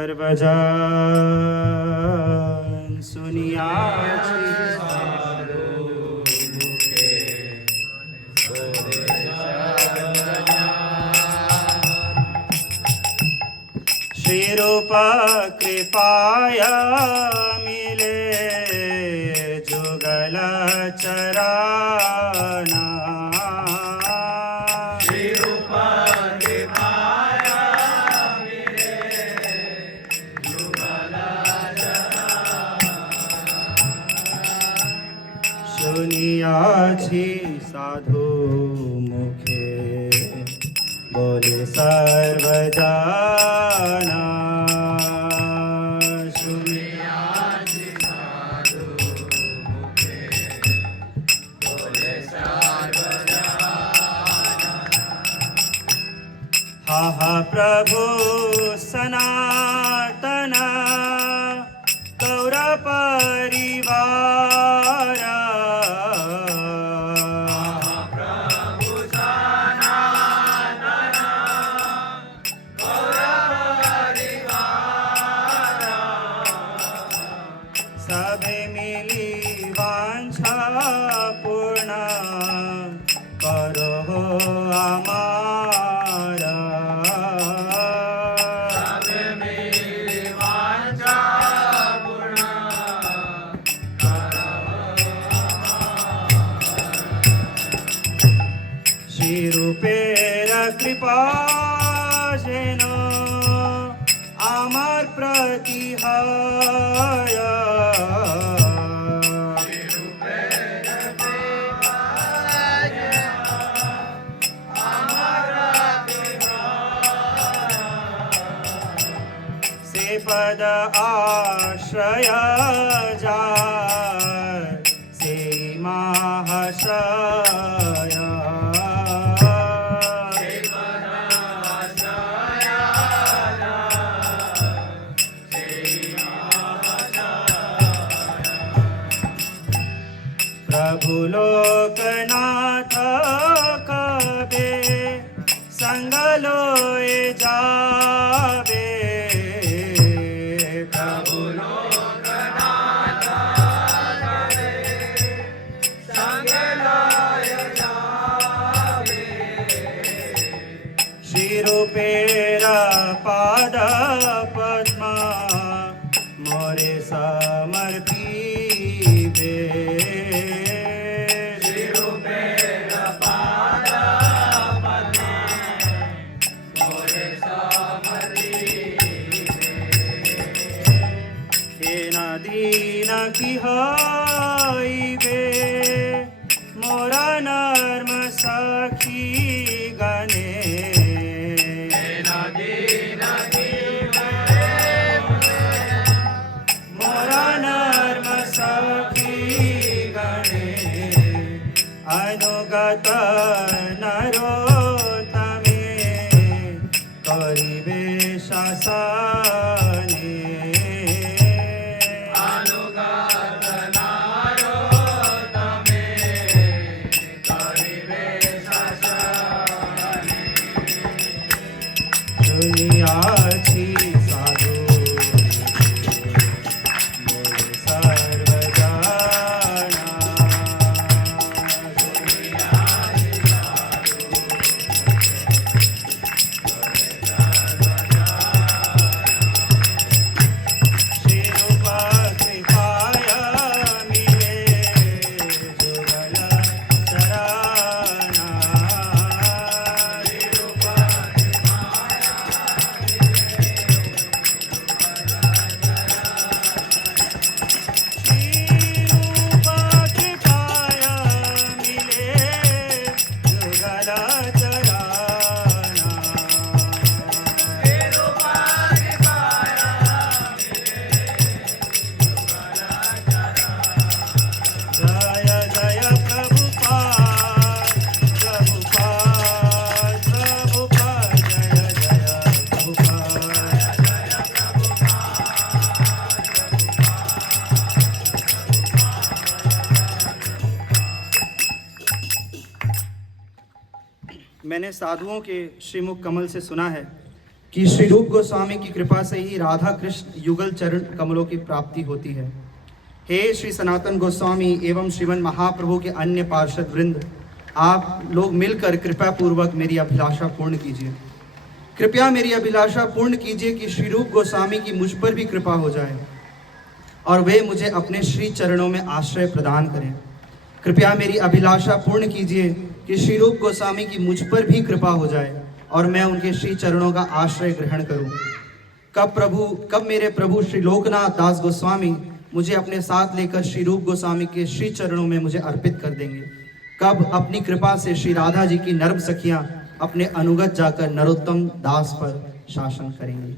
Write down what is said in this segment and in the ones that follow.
सर्वजन सुनिया श्री रूप कृपाया मिले जुगल चराना सुनियाछि साधु मुखे बोले सर्वजना सुनियाछि साधु मुखे बोले सर्वजना हा हा प्रभु सनातन गौर परिवार सभे मिली वांछा पूर्ण करो हो हमारा सभे मिली वांछा पूर्ण करो श्री रूपेर कृपा जेनो আমার প্রতি হয় সে পদ আশ্রয় যায় সেই মহাশয় प्रभु लोकनाथ कबे संग लोए जावे प्रभु लोकनाथ कबे संग लोए जावे श्री रूपेर पाद पद्मा मोरे समर्पिबे दीन की हईबे मोरा नर्म सखी गने दीन की मोरा नर्म सखी गणे अनुगत नरोत्तमे करिबे शासने सुनियाछि साधु बोले सर्वजना सुनियाछि साधु बोले सर्वजना श्री रूप कृपाया मिले जुगल चराना श्री रूप मैंने साधुओं के श्रीमुख कमल से सुना है कि श्री रूप गोस्वामी की कृपा से ही राधा कृष्ण युगल चरण कमलों की प्राप्ति होती है। हे श्री सनातन गोस्वामी एवं श्रीमन महाप्रभु के अन्य पार्षद वृंद, आप लोग मिलकर कृपा पूर्वक मेरी अभिलाषा पूर्ण कीजिए। कृपया मेरी अभिलाषा पूर्ण कीजिए कि श्री रूप गोस्वामी की मुझ पर भी कृपा हो जाए और वे मुझे अपने श्री चरणों में आश्रय प्रदान करें। कृपया मेरी अभिलाषा पूर्ण कीजिए कि श्री रूप गोस्वामी की मुझ पर भी कृपा हो जाए और मैं उनके श्री चरणों का आश्रय ग्रहण करूं। कब मेरे प्रभु श्री लोकनाथ दास गोस्वामी मुझे अपने साथ लेकर श्री रूप गोस्वामी के श्री चरणों में मुझे अर्पित कर देंगे। कब अपनी कृपा से श्री राधा जी की नर्म सखियां अपने अनुगत जाकर नरोत्तम दास पर शासन करेंगी।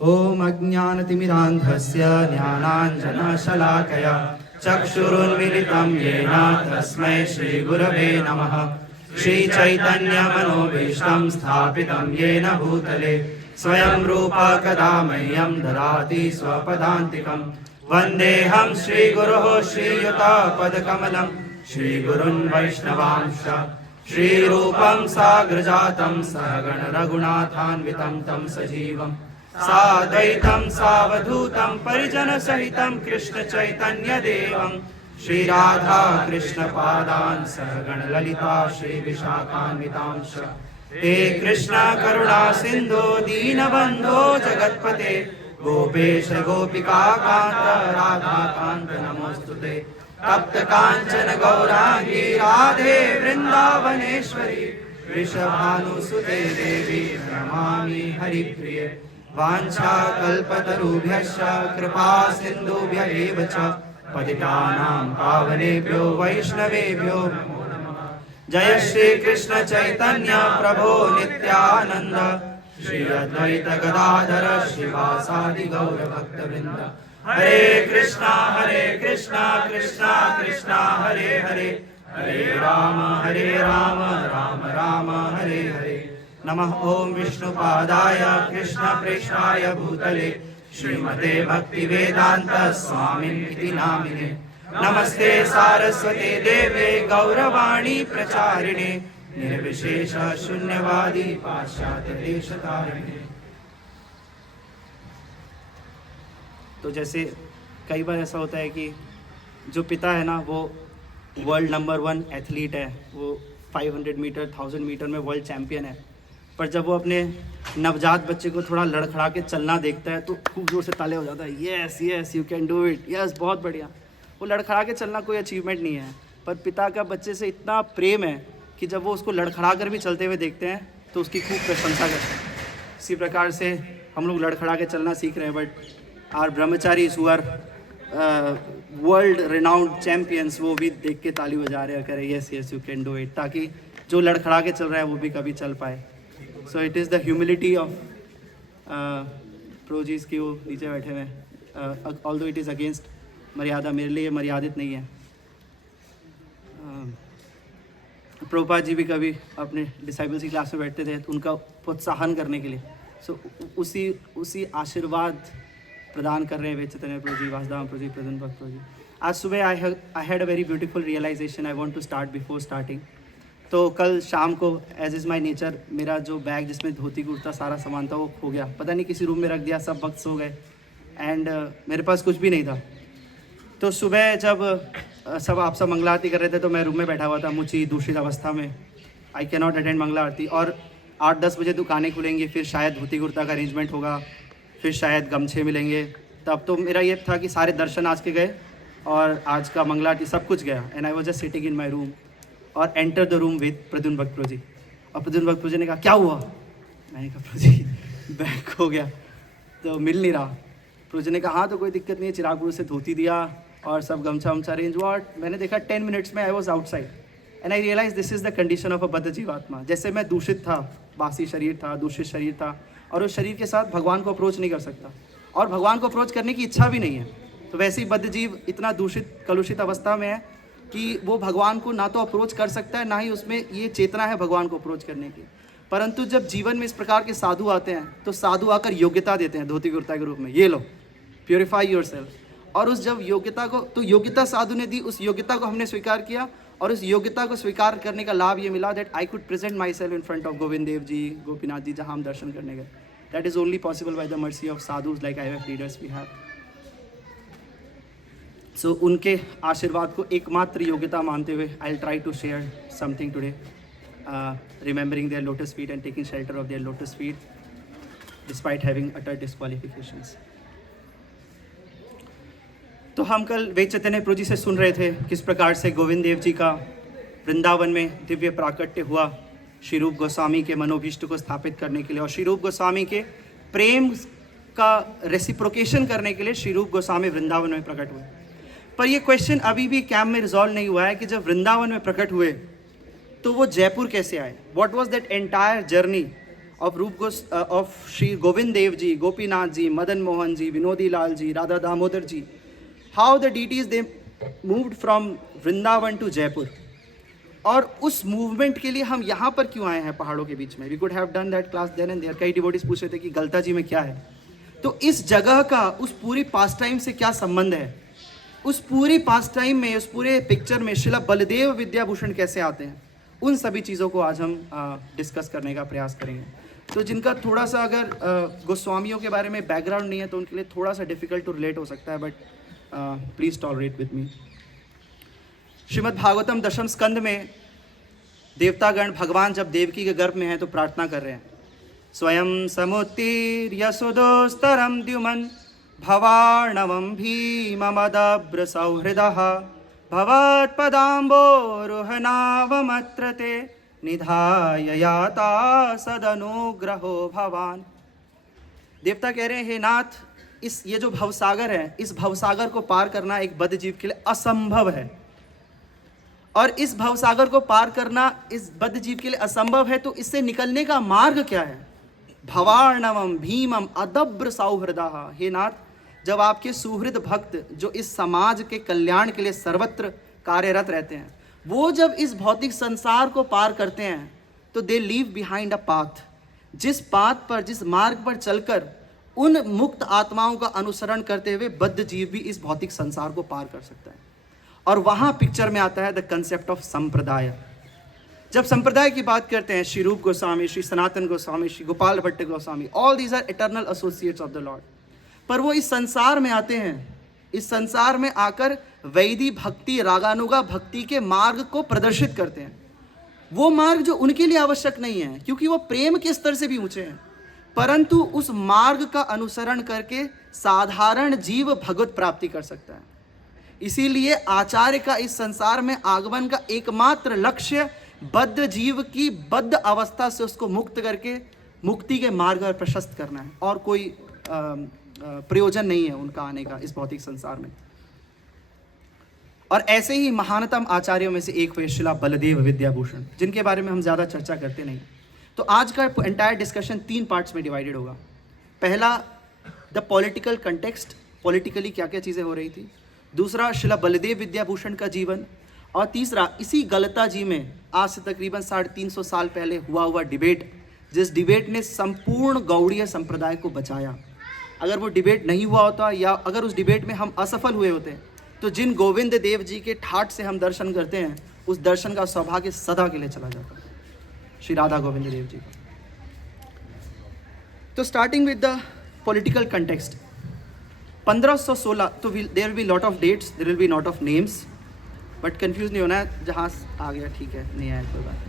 ओम अज्ञानतिमिरान्धस्य ज्ञानाञ्जनशलाकया चक्षुरुन्मिलितं येन तस्मै श्रीगुरवे नमः। श्रीचैतन्यमनोभीष्टं स्थापितं येन भूतले स्वयं रूपा कदा मह्यं ददाति स्वपदान्तिकं। वन्देऽहं श्रीगुरोः श्रीयुतापदकमलं श्रीगुरुन् वैष्णवांश्च श्रीरूपं साग्रजातं सहगण रघुनाथान्वितं तं सजीवं साद्वैतं सावधूतं परिजनसहितं कृष्ण चैतन्य देवं श्रीराधा कृष्ण पादान् सहगण ललिता श्री विशाखान्वितांश्च। हे कृष्ण करुणा सिंधो दीनबंधो जगत्पते गोपेश गोपिका कांत राधा कांत नमोस्तुते। तप्त कांचन गौरांगी राधे वृंदावनेश्वरी वृषभानुसुते देवी नमामि हरिप्रिये। वाञ्छाकल्पतरुभ्यश्च कृपा सिन्धुभ्य एव च पतितानां पावनेभ्यो वैष्णवेभ्यो नमो नमः। जय श्री कृष्ण चैतन्य प्रभो नित्यानंद श्री अद्वैत गदाधर श्रीवासादि गौर भक्तवृंद। हरे कृष्णा कृष्णा कृष्णा हरे हरे, हरे राम राम राम हरे हरे। नमः ओम विष्णुपादाय कृष्ण प्रेष्ठाय भूतले श्रीमते भक्ति वेदांत स्वामिनिति नामिने। नमस्ते सारस्वते देवे गौरवाणी प्रचारिणे निर्विशेष शून्यवादी पाश्चात्य देशतारिणे। तो जैसे कई बार ऐसा होता है कि जो पिता है ना वो वर्ल्ड नंबर 1 एथलीट है, वो 500 मीटर 1000 मीटर में वर्ल्ड चैम्पियन है, पर जब वो अपने नवजात बच्चे को थोड़ा लड़खड़ा के चलना देखता है तो खूब जोर से ताले हो जाता है, yes yes you can do it, yes बहुत बढ़िया। वो लड़खड़ा के चलना कोई अचीवमेंट नहीं है, पर पिता का बच्चे से इतना प्रेम है कि जब वो उसको लड़खड़ा कर भी चलते हुए देखते हैं तो उसकी खूब प्रशंसा करते हैं। इसी प्रकार से हम लोग लड़खड़ा के चलना सीख रहे हैं, बट आर ब्रह्मचारी हुआ वर्ल्ड रिनाउंड चैम्पियंस वो भी देख के ताली बजा रहे हैं, करें yes yes you can do it, ताकि जो लड़खड़ा के चल रहा है वो भी कभी चल पाए। So it is the humility of प्रोजीज की वो नीचे बैठे हुए, ऑल्दो इट इज़ अगेंस्ट मर्यादा, मेरे लिए मर्यादित नहीं है। प्रभुपाद जी भी कभी अपने डिसाइबल्स की क्लास में बैठते थे तो उनका प्रोत्साहन करने के लिए, सो उसी आशीर्वाद प्रदान कर रहे हैं वे चैतन्य प्रभु जी, वासुदेव प्रभु जी, प्रद्युम्न भक्त प्रभु जी। आज सुबह I had a very beautiful realisation, I want to start before starting. तो कल शाम को एज इज़ माई नेचर मेरा जो बैग जिसमें धोती कुर्ता सारा सामान था वो खो गया, पता नहीं किसी रूम में रख दिया, सब वक्त सो गए एंड मेरे पास कुछ भी नहीं था। तो सुबह जब सब आप सब मंगला आरती कर रहे थे तो मैं रूम में बैठा हुआ था मुझी दूषित अवस्था में, I can not attend Mangala aarti, और 8-10 बजे दुकानें खुलेंगी, फिर शायद धोती कुर्ता का अरेंजमेंट होगा, फिर शायद गमछे मिलेंगे। तब तो मेरा ये था कि सारे दर्शन आज के गए और आज का मंगला आरती सब कुछ गया, and I was just sitting in my room और enter the room with Pradyumna Bhakta Prabhu जी। और प्रद्युम्न भक्त प्रभु जी ने कहा क्या हुआ, मैंने कहा प्रभु जी बैग खो गया तो मिल नहीं रहा। प्रभु जी ने कहा हाँ तो कोई दिक्कत नहीं है, चिराग गुरु से धोती दिया और सब गमछा वमछा अरेंज हुआ। मैंने देखा 10 मिनट्स में I was outside and I realise this is the condition of a बद्ध जीवात्मा। जैसे मैं दूषित था, बासी शरीर था, दूषित शरीर था, और उस शरीर के साथ भगवान को अप्रोच नहीं कर सकता और भगवान को अप्रोच करने की इच्छा भी नहीं है, तो वैसे ही बद्ध जीव इतना दूषित कलुषित अवस्था में है कि वो भगवान को ना तो अप्रोच कर सकता है, ना ही उसमें ये चेतना है भगवान को अप्रोच करने की। परंतु जब जीवन में इस प्रकार के साधु आते हैं तो साधु आकर योग्यता देते हैं धोती कुर्ता के रूप में, ये लो प्योरीफाई योरसेल्फ। और उस जब योग्यता को, तो योग्यता साधु ने दी, उस योग्यता को हमने स्वीकार किया और उस योग्यता को स्वीकार करने का लाभ ये मिला that I could present myself in front of Govind Dev ji, Gopinath ji, जहाँ हम दर्शन करने गए। That is only possible by the mercy of sadhus like IF leaders we have. So उनके आशीर्वाद को एकमात्र योग्यता मानते हुए I'll try to share something today, remembering their lotus feet and taking shelter of their lotus feet despite having utter disqualifications. तो हम कल वेद चैतन्य प्रभु जी से सुन रहे थे किस प्रकार से गोविंद देव जी का वृंदावन में दिव्य प्राकट्य हुआ श्री रूप गोस्वामी के मनोभीष्ट को स्थापित करने के लिए, और श्री रूप गोस्वामी के प्रेम का रेसिप्रोकेशन करने के लिए श्री रूप गोस्वामी वृंदावन में प्रकट हुए. पर ये क्वेश्चन अभी भी कैंप में रिजॉल्व नहीं हुआ है कि जब वृंदावन में प्रकट हुए तो वो जयपुर कैसे आए. What was that entire journey of Shri Govind Dev ji, Gopinath ji, Madan Mohan ji, Vinodi Lal ji, Radha Damodar ji, how the deities they moved from Vrindavan to Jaipur. और उस मूवमेंट के लिए हम यहाँ पर क्यों आए हैं पहाड़ों के बीच में. We could have done that class then and there. कई डिवोटीज पूछ रहे थे कि गलता जी में क्या है. तो इस जगह का उस पूरी पास टाइम से क्या संबंध है, उस पूरी पास टाइम में, उस पूरे पिक्चर में शिला बलदेव विद्याभूषण कैसे आते हैं, उन सभी चीज़ों को आज हम डिस्कस करने का प्रयास करेंगे. तो जिनका थोड़ा सा अगर गोस्वामियों के बारे में बैकग्राउंड नहीं है तो उनके लिए थोड़ा सा डिफिकल्ट टू रिलेट हो सकता है, but please tolerate with me. Shrimad Bhagavatam दशम स्कंद में देवतागण भगवान जब देवकी के गर्भ में हैं तो प्रार्थना कर रहे हैं. स्वयं समुत्तीर यशोदोस्तरम द्युमन भवार्णवम भीममदभ्र सौहृदः भवत्पदाम्बोरुहनावमत्र ते निधाय याता सदनुग्रहो भवान. देवता कह रहे हैं, हे नाथ, ये जो भवसागर है, इस भवसागर को पार करना एक बद्ध जीव के लिए असंभव है. और इस भवसागर को पार करना इस बद्ध जीव के लिए असंभव है, तो इससे निकलने का मार्ग क्या है. भवार्णवम भीमम अदभ्र सौहृदः. हे नाथ, जब आपके सुहृद भक्त जो इस समाज के कल्याण के लिए सर्वत्र कार्यरत रहते हैं, वो जब इस भौतिक संसार को पार करते हैं तो दे लीव बिहाइंड अ पाथ. जिस पाथ पर, जिस मार्ग पर चलकर उन मुक्त आत्माओं का अनुसरण करते हुए बद्ध जीव भी इस भौतिक संसार को पार कर सकता है. और वहाँ पिक्चर में आता है द कंसेप्ट ऑफ संप्रदाय. जब संप्रदाय की बात करते हैं, Shri Rup Goswami, Shri Sanatan Goswami, Shri Gopal Bhatt Goswami, all these are eternal associates of the Lord. पर वो इस संसार में आते हैं, इस संसार में आकर वैदी भक्ति, रागानुगा भक्ति के मार्ग को प्रदर्शित करते हैं. वो मार्ग जो उनके लिए आवश्यक नहीं है, क्योंकि वो प्रेम के स्तर से भी ऊंचे हैं, परंतु उस मार्ग का अनुसरण करके साधारण जीव भगवत प्राप्ति कर सकता है. इसीलिए आचार्य का इस संसार में आगमन का एकमात्र लक्ष्य बद्ध जीव की बद्ध अवस्था से उसको मुक्त करके मुक्ति के मार्ग पर प्रशस्त करना है. और कोई प्रयोजन नहीं है उनका आने का इस भौतिक संसार में. और ऐसे ही महानतम आचार्यों में से एक हुए शिला बलदेव विद्याभूषण, जिनके बारे में हम ज़्यादा चर्चा करते नहीं. तो आज का एंटायर डिस्कशन 3 पार्ट्स में डिवाइडेड होगा. पहला, द पॉलिटिकल कंटेक्स्ट, पॉलिटिकली क्या क्या चीज़ें हो रही थी. दूसरा, शिला बलदेव विद्याभूषण का जीवन. और तीसरा, इसी गलता जी में आज से तकरीबन 350 साल पहले हुआ डिबेट, जिस डिबेट ने संपूर्ण गौड़ीय संप्रदाय को बचाया. अगर वो डिबेट नहीं हुआ होता, या अगर उस डिबेट में हम असफल हुए होते, तो जिन गोविंद देव जी के ठाट से हम दर्शन करते हैं, उस दर्शन का सौभाग्य सदा के लिए चला जाता, श्री राधा गोविंद देव जी का. तो starting with the political context, 1516. तो there will be lot of dates, there will be lot of names, but confuse नहीं होना है. जहाँ आ गया ठीक है, नहीं आया कोई बात नहीं.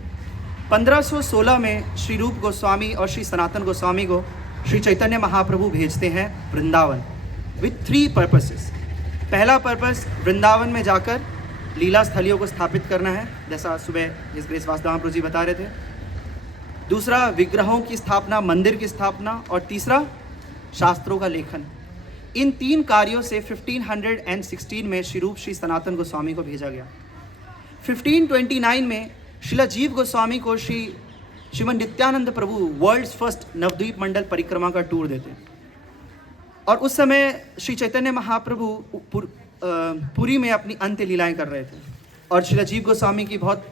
1516 में श्री रूप गोस्वामी और श्री सनातन गोस्वामी को श्री चैतन्य महाप्रभु भेजते हैं वृंदावन विथ 3 पर्पसेस. पहला पर्पस, वृंदावन में जाकर लीला स्थलियों को स्थापित करना है, जैसा सुबह इस ग्रेस वासुदेव प्रभु जी बता रहे थे. दूसरा, विग्रहों की स्थापना, मंदिर की स्थापना. और तीसरा, शास्त्रों का लेखन. इन 3 कार्यों से 1516 में श्री रूप श्री सनातन गोस्वामी को भेजा गया. 1529 में श्रीला जीव गोस्वामी को श्रीमद नित्यानंद प्रभु वर्ल्ड्स फर्स्ट नवद्वीप मंडल परिक्रमा का टूर देते हैं. और उस समय श्री चैतन्य महाप्रभु पुरी में अपनी अंत्य लीलाएं कर रहे थे. और श्रीला जीव गोस्वामी की बहुत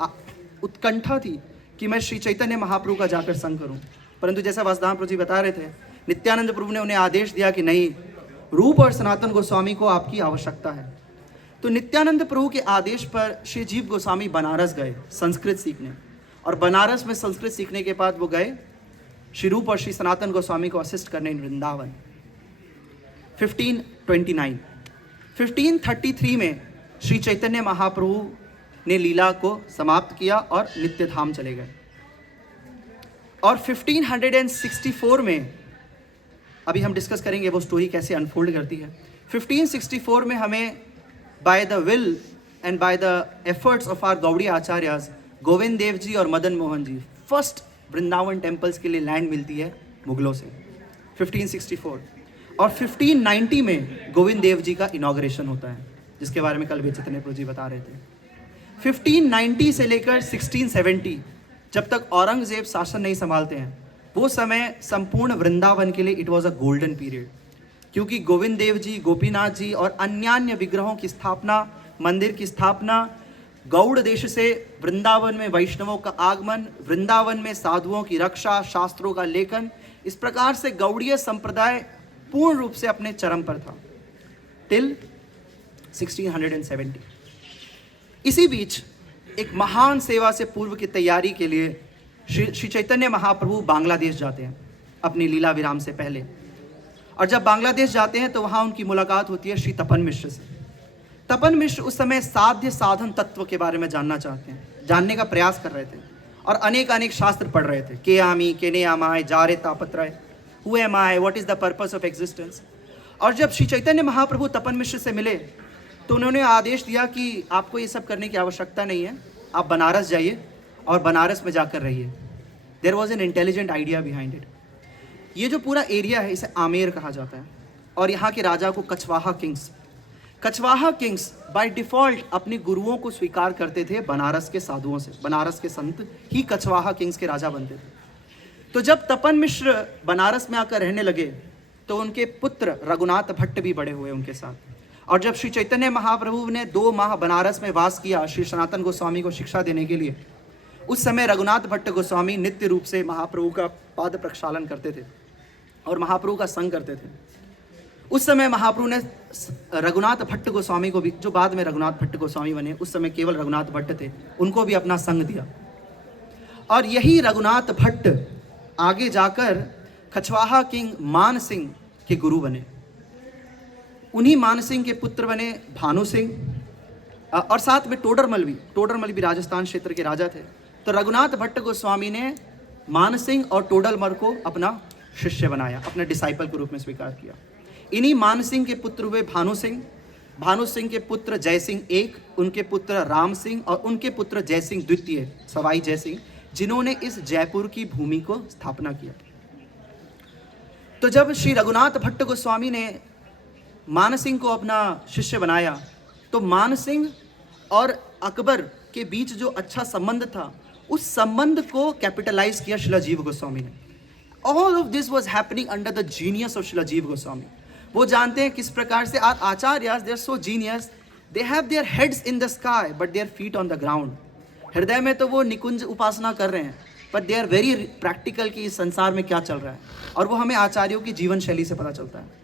उत्कंठा थी कि मैं श्री चैतन्य महाप्रभु का जाकर संग करूं. परंतु जैसा वासुदेव प्रभु जी बता रहे थे, नित्यानंद प्रभु ने उन्हें आदेश दिया कि नहीं, रूप और सनातन गोस्वामी को आपकी आवश्यकता है. तो नित्यानंद प्रभु के आदेश पर श्री जीव गोस्वामी बनारस गए संस्कृत सीखने. और बनारस में संस्कृत सीखने के बाद वो गए श्री रूप और श्री सनातन गोस्वामी को असिस्ट करने इन वृंदावन। 1529 1533 में श्री चैतन्य महाप्रभु ने लीला को समाप्त किया और नित्य धाम चले गए। और 1564 में अभी हम डिस्कस करेंगे वो स्टोरी कैसे अनफोल्ड करती है। 1564 में हमें by the will and by the efforts of our Gaudi आचार्यस गोविंद देव जी और मदन मोहन जी फर्स्ट वृंदावन टेम्पल्स के लिए लैंड मिलती है मुगलों से 1564। और 1590 में गोविंद देव जी का इनॉग्रेशन होता है, जिसके बारे में कल भी चैतन्य प्रभु जी बता रहे थे। 1590 से लेकर 1670 जब तक औरंगजेब शासन नहीं संभालते हैं, वो समय संपूर्ण वृंदावन के लिए it was a golden period, क्योंकि गोविंद देव जी, गोपीनाथ जी और अन्य विग्रहों की स्थापना, मंदिर की स्थापना, गौड़ देश से वृंदावन में वैष्णवों का आगमन, वृंदावन में साधुओं की रक्षा, शास्त्रों का लेखन, इस प्रकार से गौड़ीय संप्रदाय पूर्ण रूप से अपने चरम पर था टिल 1670। इसी बीच एक महान सेवा से पूर्व की तैयारी के लिए श्री चैतन्य महाप्रभु बांग्लादेश जाते हैं अपनी लीला विराम से पहले। और जब बांग्लादेश जाते हैं तो वहाँ उनकी मुलाकात होती है श्री तपन मिश्र से। तपन मिश्र उस समय साध्य साधन तत्व के बारे में जानना चाहते हैं, जानने का प्रयास कर रहे थे और अनेक शास्त्र पढ़ रहे थे। के आमी, के ने आमाय, जारे तापत्रय, who am I, what is the purpose of existence. और जब श्री चैतन्य महाप्रभु तपन मिश्र से मिले तो उन्होंने आदेश दिया कि आपको ये सब करने की आवश्यकता नहीं है, आप बनारस जाइए और बनारस में जाकर रहिए। There was an intelligent idea behind it. ये जो पूरा एरिया है इसे आमेर कहा जाता है और यहाँ के राजा को कछवाहा किंग्स बाय डिफ़ॉल्ट अपने गुरुओं को स्वीकार करते थे बनारस के साधुओं से। बनारस के संत ही कछवाहा किंग्स के राजा बनते थे। तो जब तपन मिश्र बनारस में आकर रहने लगे तो उनके पुत्र रघुनाथ भट्ट भी बड़े हुए उनके साथ। और जब श्री चैतन्य महाप्रभु ने 2 माह बनारस में वास किया श्री सनातन गोस्वामी को शिक्षा देने के लिए, उस समय रघुनाथ भट्ट गोस्वामी नित्य रूप से महाप्रभु का पाद प्रक्षालन करते थे और महाप्रभु का संग करते थे। उस समय महाप्रभु ने रघुनाथ भट्ट गोस्वामी को भी, जो बाद में रघुनाथ भट्ट गोस्वामी बने, उस समय केवल रघुनाथ भट्ट थे, उनको भी अपना संग दिया। और यही रघुनाथ भट्ट आगे जाकर कछवाहा किंग मान सिंह के गुरु बने। उन्हीं मान सिंह के पुत्र बने भानु सिंह और साथ में टोडरमल भी राजस्थान क्षेत्र के राजा थे। तो रघुनाथ भट्ट गोस्वामी ने मान सिंह और टोडरमल को अपना शिष्य बनाया, अपने डिसाइपल के रूप में स्वीकार किया। इन्हीं मान सिंह के पुत्र हुए भानु सिंह के पुत्र जय सिंह एक, उनके पुत्र राम सिंह और उनके पुत्र जय सिंह द्वितीय, सवाई जय सिंह, जिन्होंने इस जयपुर की भूमि को स्थापना किया। तो जब श्री रघुनाथ भट्ट गोस्वामी ने मान सिंह को अपना शिष्य बनाया तो मान सिंह और अकबर के बीच जो अच्छा संबंध था, उस संबंध को कैपिटलाइज किया शिलाजीव गोस्वामी ने। All of this was happening under the genius of Shilajiv Goswami. वो जानते हैं किस प्रकार से आचार्यस, they are so genius, they have their heads in the sky but their feet on the ground. हृदय में तो वो निकुंज उपासना कर रहे हैं, but they are very practical कि इस संसार में क्या चल रहा है, और वो हमें आचार्यों की जीवन शैली से पता चलता है।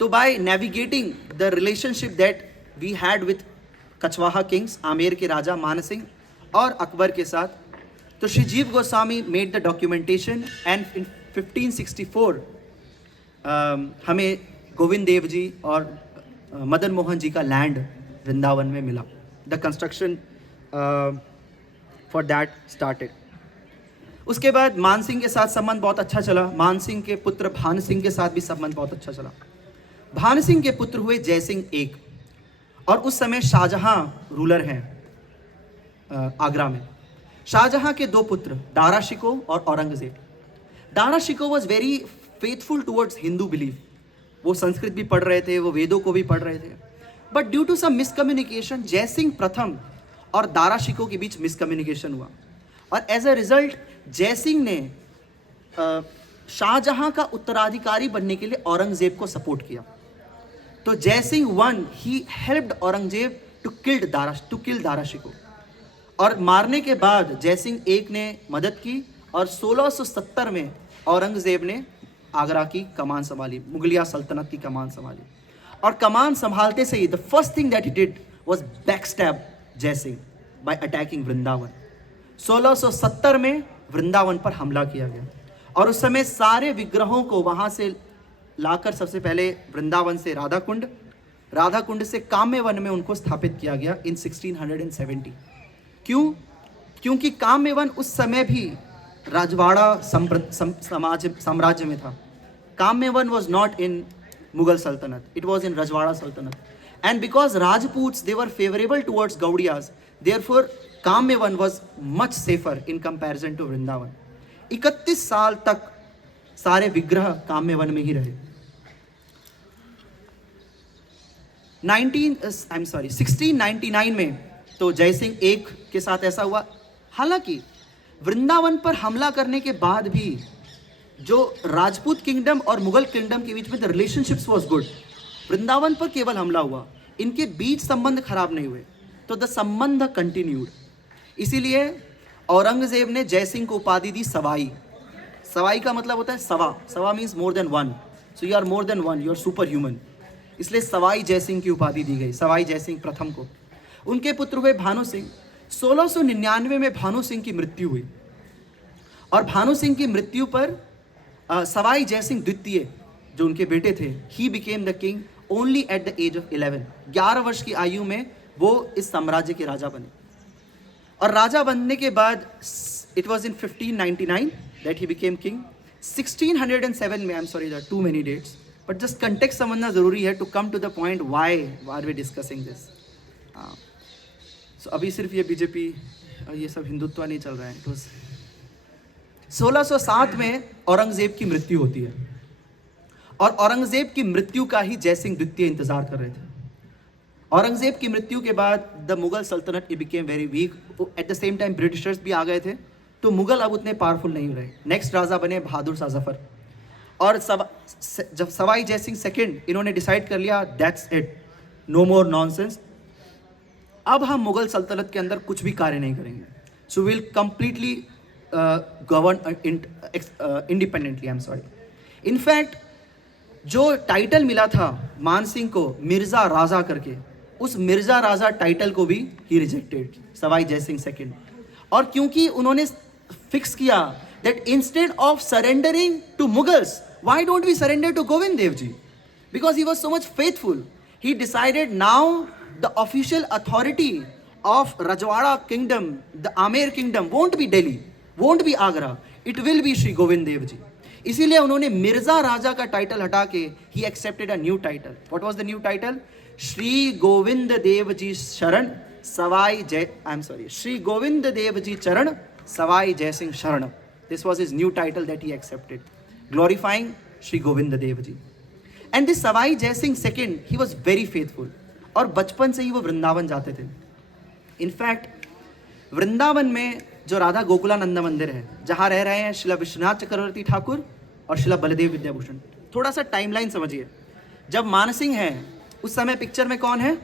तो by navigating the relationship that we had with Kachhwaha kings, Amer के राजा मान सिंह और अकबर के साथ, तो श्री जीव Goswami made the documentation and in 1564 हमें गोविंद देव जी और मदन मोहन जी का लैंड वृंदावन में मिला। The construction for that started. उसके बाद मान सिंह के साथ संबंध बहुत अच्छा चला। मान सिंह के पुत्र भान सिंह के साथ भी संबंध बहुत अच्छा चला। भान सिंह के पुत्र हुए जय सिंह एक, और उस समय शाहजहां रूलर हैं आगरा में। शाहजहां के 2 पुत्र दारा शिकोह और Aurangzeb. Dara Shikoh was very faithful towards Hindu belief. वो संस्कृत भी पढ़ रहे थे, वो वेदों को भी पढ़ रहे थे, but due to some miscommunication Jai Singh प्रथम और दारा शिकोह के बीच मिसकम्युनिकेशन हुआ, और एज अ रिजल्ट जय सिंह ने शाहजहां का उत्तराधिकारी बनने के लिए औरंगजेब को सपोर्ट किया। तो Jai Singh one, he helped Aurangzeb to kill Dara Shikoh, और मारने के बाद जय सिंह एक ने मदद की, और 1670 में औरंगजेब ने आगरा की कमान संभाली, मुगलिया सल्तनत की कमान संभाली। और कमान संभालते से ही the first thing that he did was backstab Jai Singh bye attacking Vrindavan. 1670 में वृंदावन पर हमला किया गया। और उस समय सारे विग्रहों को वहाँ से लाकर सबसे पहले वृंदावन से राधा कुंड से काम्य वन में उनको स्थापित किया गया इन 1670। क्यों? क्योंकि काम्य वन उस समय भी राजवाड़ा साम्राज्य में था। Kamyavan was not in Mughal सल्तनत, इट वॉज इन रजवाड़ा सल्तनत। And because Rajputs they were favourable towards Gaudiyas, therefore Kamyavan was much safer in comparison to Vrindavan. 31 साल तक सारे विग्रह काम्य वन में ही रहे। 1699 में तो जयसिंह एक के साथ ऐसा हुआ। हालांकि वृंदावन पर हमला करने के बाद भी जो राजपूत किंगडम और मुगल किंगडम के बीच में the relationships was good. Vrindavan पर केवल हमला हुआ, इनके बीच संबंध खराब नहीं हुए, तो द संबंध कंटिन्यूड। इसीलिए औरंगजेब ने जयसिंह को उपाधि दी सवाई। सवाई का मतलब होता है सवा, सवा means more than one, so you are more than one, you are super human. इसलिए सवाई जयसिंह की उपाधि दी गई, सवाई जयसिंह प्रथम को। उनके पुत्र हुए भानु सिंह। 1699 में भानु सिंह की मृत्यु हुई और भानु सिंह की मृत्यु पर सवाई जयसिंह द्वितीय जो उनके बेटे थे, he became the king only at the age of 11। 11 वर्ष की आयु में वो इस साम्राज्य के राजा बने। और राजा बनने के बाद it was in 1599 that he became king. 1607 में, I am sorry that too many dates, but just context समझना जरूरी है to come to the point why are we discussing this. So अभी सिर्फ ये बीजेपी और ये सब हिंदुत्व नहीं चल रहा है। तो 1607 में औरंगजेब की मृत्यु होती है और औरंगजेब की मृत्यु का ही जयसिंह द्वितीय इंतजार कर रहे थे। औरंगजेब की मृत्यु के बाद द मुगल सल्तनत it became very weak. Eight the same time Britishers भी आ गए थे, तो मुगल अब उतने पावरफुल नहीं रहे। नेक्स्ट राजा बने बहादुर शाह जफर। और जब सवाई जयसिंह सेकंड इन्होंने डिसाइड कर लिया that's it, no more nonsense, अब हम मुगल सल्तनत के अंदर कुछ भी कार्य नहीं करेंगे। So will completely govern independently. I am sorry. In fact जो टाइटल मिला था मान सिंह को मिर्जा राजा करके, उस मिर्जा राजा टाइटल को भी he rejected, Sawai Jaisingh second. और क्योंकि उन्होंने फिक्स किया that instead of surrendering to Mughals, why don't we surrender to Govind Dev ji, because he was so much faithful, he decided now the official authority of Rajwada kingdom, the Amer kingdom won't be Delhi, won't be Agra, it will be Shri Govind Dev Ji। इसीलिए उन्होंने मिर्जा राजा का title हटा के he accepted a new title। What was the new title? Shri Govind Dev जी शरण Sawai Jai, I am sorry, Shri Govind Dev जी चरण सवाई जय सिंह शरण। This was his new title that he accepted, glorifying Shri Govind Dev Ji। And this Sawai Jai Singh second, he was very faithful और बचपन से ही वो वृंदावन जाते थे। In fact Vrindavan में जो राधा गोकुलानंद मंदिर है, जहाँ रह रहे हैं शिला विश्वनाथ चक्रवर्ती ठाकुर और शिला बलदेव विद्याभूषण। थोड़ा सा टाइमलाइन समझिए। जब मानसिंह है उस समय पिक्चर में कौन है?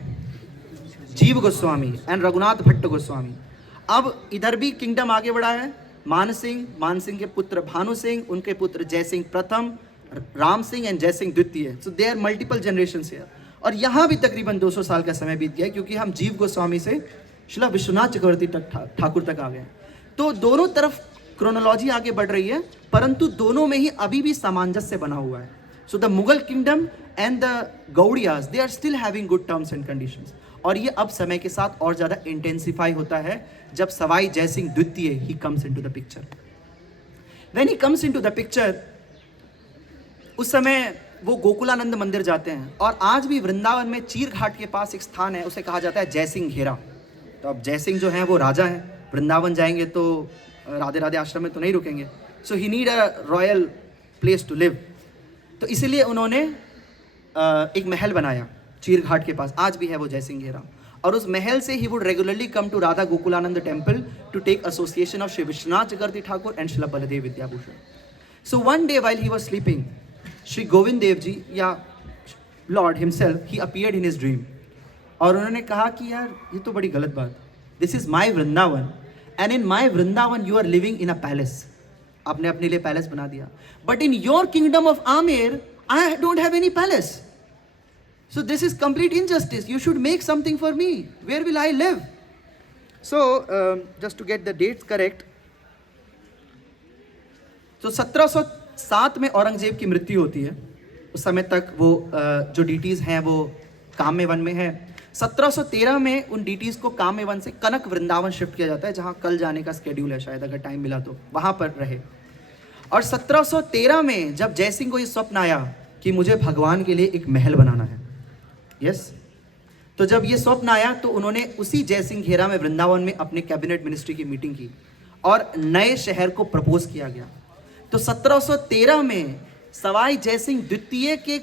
जीव गोस्वामी एंड रघुनाथ भट्ट गोस्वामी। अब इधर भी किंगडम आगे बढ़ा है। मानसिंह के पुत्र भानु सिंह, उनके पुत्र जयसिंह प्रथम, राम सिंह एंड जयसिंह द्वितीय। So there multiple generations here. और यहाँ भी तकरीबन 200 साल का समय बीत गया, क्योंकि हम जीव गोस्वामी से शिला विश्वनाथ चक्रवर्ती ठाकुर तक आ गए। तो दोनों तरफ क्रोनोलॉजी आगे बढ़ रही है, परंतु दोनों में ही अभी भी सामंजस्य बना हुआ है। So the Mughal kingdom and the Gaudiyas they are still having good terms and conditions. और ये अब समय के साथ और ज़्यादा इंटेंसिफाई होता है जब सवाई जयसिंह द्वितीय he comes into the picture. When he comes into the picture, उस समय वो गोकुलानंद मंदिर जाते हैं। और आज भी वृंदावन में चीर घाट के पास एक स्थान है, उसे कहा जाता है जयसिंह घेरा। तो अब जयसिंह जो हैं वो राजा हैं, वृंदावन जाएंगे तो राधे राधे आश्रम में तो नहीं रुकेंगे। So he need a royal place to live. तो इसीलिए उन्होंने एक महल बनाया चीर घाट के पास, आज भी है वो जयसिंह घेरा। और उस महल से he would regularly come to Radha Gokulananda temple to take association of Shri Vishwanath Chakravarti Thakur and Srila Baladev Vidyabhushan. So one day while he was sleeping, Shri Govind Dev ji या lord himself he appeared in his dream. और उन्होंने कहा कि यार ये तो बड़ी गलत बात, this is my Vrindavan and in my Vrindavan you are living in a palace. आपने अपने लिए पैलेस बना दिया, but in your kingdom of Amer I don't have any palace. So this is complete injustice, you should make something for me, where will I live? So just to get the dates correct, तो 1707 में औरंगजेब की मृत्यु होती है। उस समय तक वो जो डीटीज हैं वो काम्य वन में है। 1713 में उन डीटीज को काम्य वन से कनक वृंदावन शिफ्ट किया जाता है, जहाँ कल जाने का स्केड्यूल है, शायद अगर टाइम मिला तो वहाँ पर रहे। और 1713 में जब जयसिंह को ये स्वप्न आया कि मुझे भगवान के लिए एक महल बनाना है, यस, तो जब ये स्वप्न आया तो उन्होंने उसी जयसिंह घेरा में वृंदावन में अपने कैबिनेट मिनिस्ट्री की मीटिंग की और नए शहर को प्रपोज किया गया। तो 1713 में सवाई जयसिंह द्वितीय के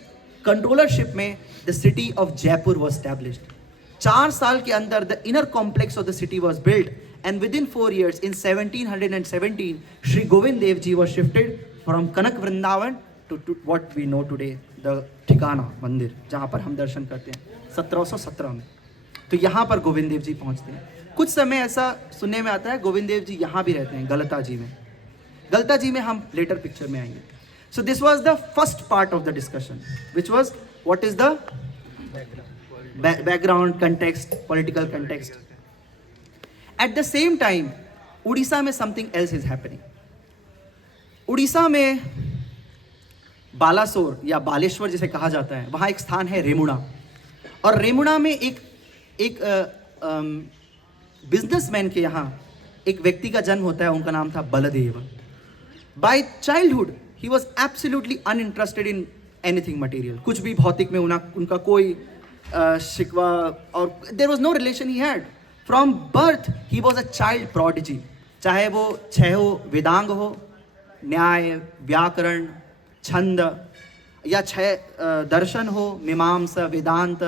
कंट्रोलरशिप में the city of Jaipur was established. 4 साल के अंदर the inner complex of the city was build and within 4 years in 1717 Shri Govind Dev ji was shifted from Kanak Vrindavan to what we know today the ठिकाना मंदिर, जहाँ पर हम दर्शन करते हैं 1717 में। तो यहाँ पर गोविंद देव जी पहुँचते हैं। कुछ समय ऐसा सुनने में आता है गोविंद देव जी यहाँ भी रहते हैं, गलता जी में। गलता जी में हम लेटर पिक्चर में आएंगे। So this was the first part of the discussion which was what is the background context, political context. At the same time Orissa में something else is happening. Orissa में बालासोर या बालेश्वर जिसे कहा जाता है, वहाँ एक स्थान है रेमुणा। और रेमुणा में एक बिजनेसमैन के यहाँ एक व्यक्ति का जन्म होता है, उनका नाम था Baldev. By childhood he was absolutely uninterested in anything material, कुछ भी भौतिक में उनका कोई शिकवा और there was no relation he had. From birth he was a child prodigy, चाहे वो 6 वेदांग हो, न्याय, व्याकरण, छंद, या 6 दर्शन हो, मीमांसा, वेदांत,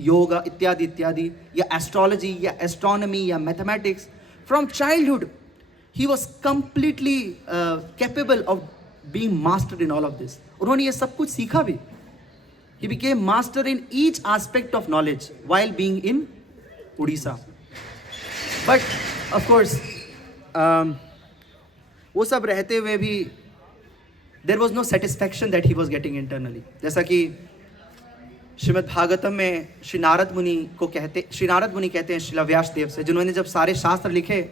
योगा इत्यादि इत्यादि, या एस्ट्रोलॉजी या एस्ट्रोनॉमी या mathematics. From childhood he was completely capable of being master in all of this. उन्होंने ये सब कुछ सीखा भी। He became master in each aspect of knowledge while being in Orissa. But of course वो सब रहते हुए भी there was no satisfaction that he was getting internally. जैसा कि श्रीमद् भागवतम में श्री नारद मुनि कहते हैं श्री व्यास देव से, जिन्होंने जब सारे शास्त्र लिखे,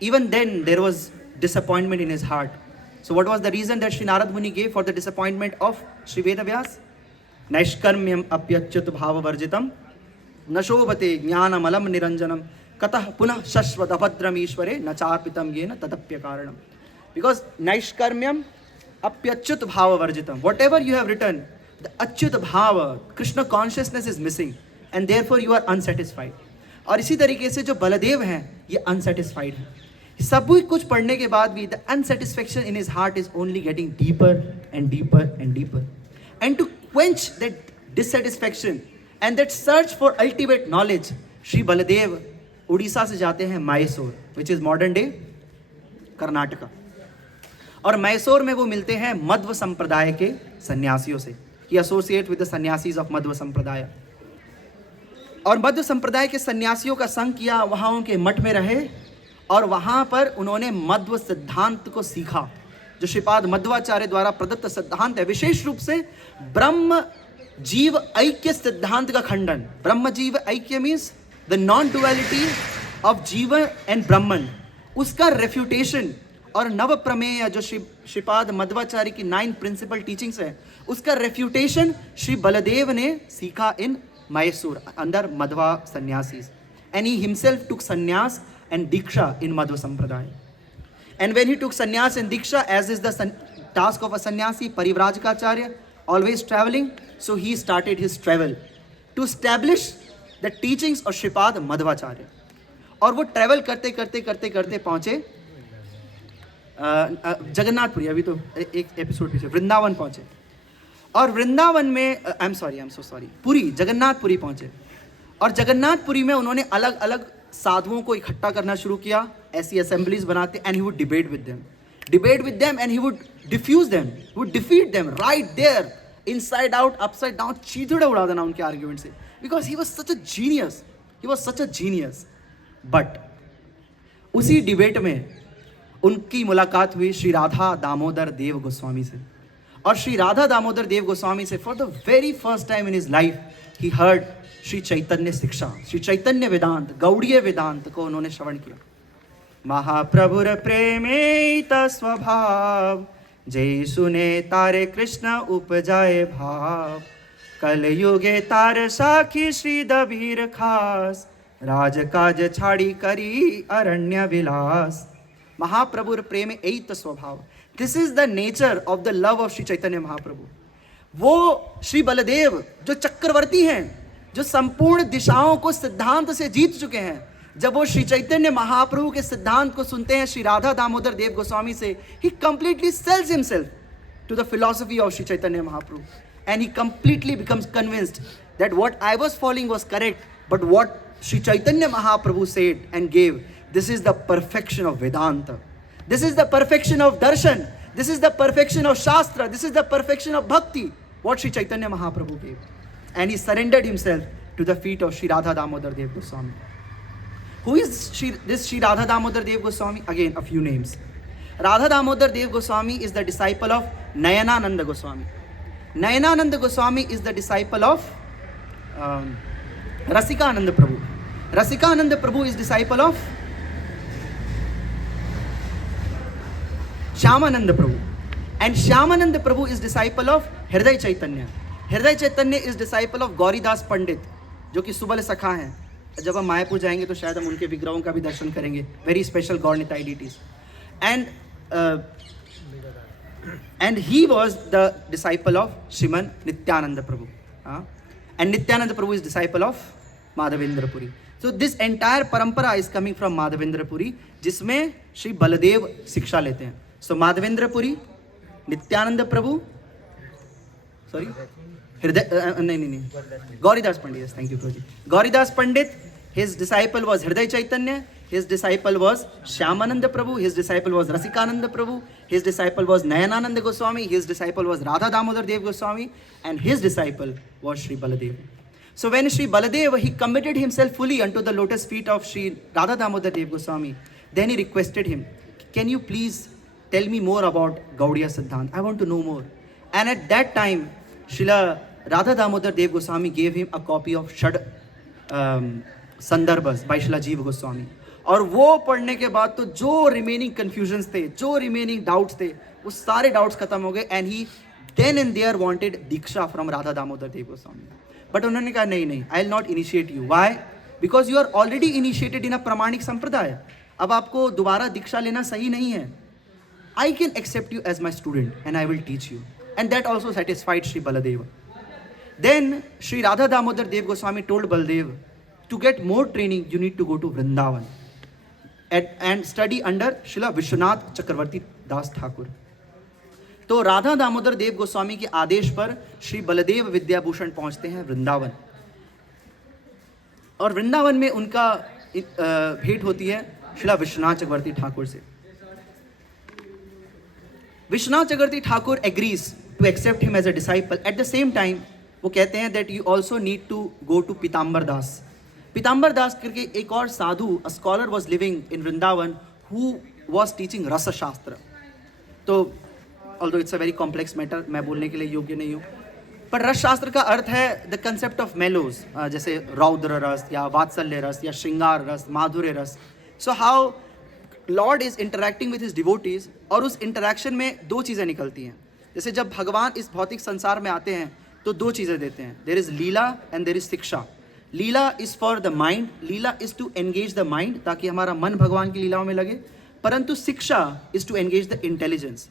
even then there was disappointment in his heart. So what was the reason that Sri Narad Muni gave for the disappointment of Sri Vedavyas? Naishkarmyam apyachyut bhava varjitam nashobhate jnanamalam niranjanam katah punah shashvat abhadram ishware nacharpitam yena tadapya karanam. Because naishkarmyam apyachyut bhava varjitam, whatever you have written, the achyut bhava, Krishna consciousness is missing and therefore you are unsatisfied. और इसी तरीके से जो बलदेव हैं ये unsatisfied हैं। सब कुछ पढ़ने के बाद भी the unsatisfaction in his heart is only getting deeper and deeper and deeper. And to quench that dissatisfaction and that search for ultimate knowledge, Shri Baldev Orissa से जाते हैं Mysore, which is modern day Karnataka. और मैसूर में वो मिलते हैं मध्व संप्रदाय के सन्यासियों से। He associate with the sannyasis of Madhva sampradaya. और मध्व संप्रदाय के सन्यासियों का संग किया, वहाँ उनके मठ में रहे और वहाँ पर उन्होंने मध्व सिद्धांत को सीखा, जो श्रीपाद मध्वाचार्य द्वारा प्रदत्त सिद्धांत है। विशेष रूप से ब्रह्म जीव ऐक्य सिद्धांत का खंडन। ब्रह्म जीव ऐक्य means the non duality of जीव एंड ब्रह्मन, उसका रेफ्यूटेशन। और नव प्रमेय जो श्रीपाद मध्वाचार्य की 9 प्रिंसिपल टीचिंग्स है, उसका रेफ्यूटेशन श्री बलदेव ने सीखा इन Mysore under Madhva sannyasis, and he himself took sannyas and diksha in Madhva sampradaya. And when he took sannyas and diksha, as is the task of a sannyasi, parivrajakacharya, always traveling, so he started his travel to establish the teachings of Shripad Madhvacharya. और वो travel करते करते करते करते पहुँचे जगन्नाथपुरी, अभी तो एक एपिसोड पीछे वृंदावन पहुँचे। और वृंदावन में पुरी, जगन्नाथपुरी पहुंचे। और जगन्नाथपुरी में उन्होंने अलग अलग साधुओं को इकट्ठा करना शुरू किया, ऐसी असेंबलीज बनाते। And he would debate with them and he would diffuse them, would defeat them right there, inside out, upside down, चीथड़े उड़ा देना उनके आर्ग्यूमेंट से। Because he was such a genius. But उसी डिबेट में उनकी मुलाकात हुई श्री राधा दामोदर देव गोस्वामी से। और श्री राधा दामोदर देव गोस्वामी से for the very first time in his life he heard Shri Chaitanya shiksha, Shri चैतन्य वेदांत, गौड़ीय वेदांत को उन्होंने श्रवण किया। महाप्रभुर प्रेमेत स्वभाव, जय सुने तारे कृष्ण उपजाए भाव। कल युगे तार साखी श्री दबीर खास, राजकाज छाड़ी करी अरण्य विलास। महाप्रभुर प्रेम एत स्वभाव, this is the nature of the love of Shri Chaitanya Mahaprabhu. वो श्री बलदेव जो चक्रवर्ती हैं, जो संपूर्ण दिशाओं को सिद्धांत से जीत चुके हैं, जब वो श्री चैतन्य महाप्रभु के सिद्धांत को सुनते हैं श्री राधा दामोदर देव गोस्वामी से, he completely sells himself to the philosophy of Sri Chaitanya Mahaprabhu, and he completely becomes convinced that what I was following was correct, but what Sri Chaitanya Mahaprabhu said and gave, this is the perfection of Vedanta, this is the perfection of darshan, this is the perfection of shastra, this is the perfection of bhakti, what Sri Chaitanya Mahaprabhu gave. And he surrendered himself to the feet of Sri Radha Damodar Dev Goswami. Who is this Sri Radha Damodar Dev Goswami? Again, a few names. Radha Damodar Dev Goswami is the disciple of Nayanananda Goswami. Nayanananda Goswami is the disciple of Rasikananda Prabhu. Rasikananda Prabhu is disciple of Shyamananda Prabhu. And Shyamananda Prabhu is disciple of Hriday Chaitanya. Hriday Chaitanya is disciple of Gauridas Pandit, जो कि सुबल सखा हैं. जब हम मायापुर जाएंगे तो शायद हम उनके विग्रहों का भी दर्शन करेंगे. Very special Gaur Nitai deities. And he was the disciple of Shriman Nityananda Prabhu. And Nityananda Prabhu is disciple of Madhavendra Puri. So this entire parampara is coming from Madhavendra Puri, जिसमें श्री बलदेव शिक्षा लेते हैं. So Madhavendra Puri, Nityananda Prabhu, sorry, Gauridas Pandit. Yes, thank you, Prabhuji. Gauridas Pandit, his disciple was Hriday Chaitanya, his disciple was Shyamananda Prabhu, his disciple was Rasikananda Prabhu, his disciple was Nayanananda Goswami, his disciple was Radha Damodar Dev Goswami, and his disciple was Sri Baladev. So when Sri Baladev, he committed himself fully unto the lotus feet of Sri Radha Damodar Dev Goswami, then he requested him, can you please tell me more about Gaudiya Siddhant? I want to know more. And at that time, Srila Radha Damodar Dev Goswami gave him a copy of Shad Sandarbhas by Srila Jeev Goswami. और वो पढ़ने के बाद तो जो remaining confusions थे, जो remaining doubts थे, वो सारे डाउट्स खत्म हो गए. And he then and there wanted diksha from Radha Damodar Dev Goswami. But उन्होंने कहा नहीं नहीं, I will not initiate you. Why? Because you are already initiated in a प्रमाणिक संप्रदाय. अब आपको दोबारा दीक्षा लेना सही नहीं है. I can accept you as my student and I will teach you. And that also satisfied Shri Baldev. Then Shri Radha Damodar Dev Goswami told Baldev, to get more training you need to go to Vrindavan and study under Srila Vishwanath Chakravarti Das Thakur. तो राधा दामोदर देव गोस्वामी के आदेश पर श्री बलदेव विद्याभूषण पहुंचते हैं वृंदावन. और वृंदावन में उनका भेंट होती है श्रीला विश्वनाथ चक्रवर्ती ठाकुर से. Vishwanath Chakravarti Thakur agrees to accept him as a disciple. At the same time वो कहते हैं that you also need to go to Pitambar Das. Pitambar Das करके एक और साधु, a scholar was living in Vrindavan who was teaching rasa shastra. तो although it's a very complex matter, मैं बोलने के लिए योग्य नहीं हूँ, पर रस शास्त्र का अर्थ है the concept of mellows, जैसे रौद्र रस या वात्सल्य रस या श्रृंगार रस, माधुर्य रस. So how Lord is interacting with his devotees, और उस interaction में दो चीज़ें निकलती हैं. जैसे जब भगवान इस भौतिक संसार में आते हैं तो दो चीज़ें देते हैं. There is Leela and there is shiksha. Leela is for the mind, leela is to engage the mind ताकि हमारा मन भगवान की लीलाओं में लगे. परंतु शिक्षा is to engage the intelligence.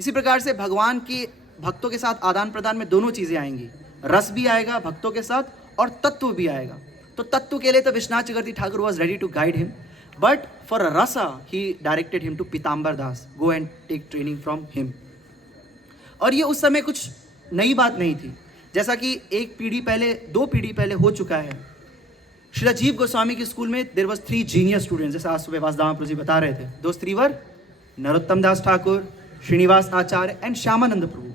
इसी प्रकार से भगवान के भक्तों के साथ आदान प्रदान में दोनों चीज़ें आएंगी. रस भी आएगा भक्तों के साथ और तत्व भी आएगा. तो तत्व के लिए तो Vishwanath Chakravarti Thakur was ready to guide him, but for rasa he directed him to Pitambar Das, go and take training from him. और ये उस समय कुछ नई बात नहीं थी. जैसा कि एक पीढ़ी पहले, दो पीढ़ी पहले हो चुका है. श्रीला जीव गोस्वामी के स्कूल में देयर वाज 3 जीनियस स्टूडेंट्स, जैसा आज सुबह वासुदेव प्रभु जी बता रहे थे. Those 3 were Narottam Das Thakur, Srinivas Acharya and Shyamanand Prabhu.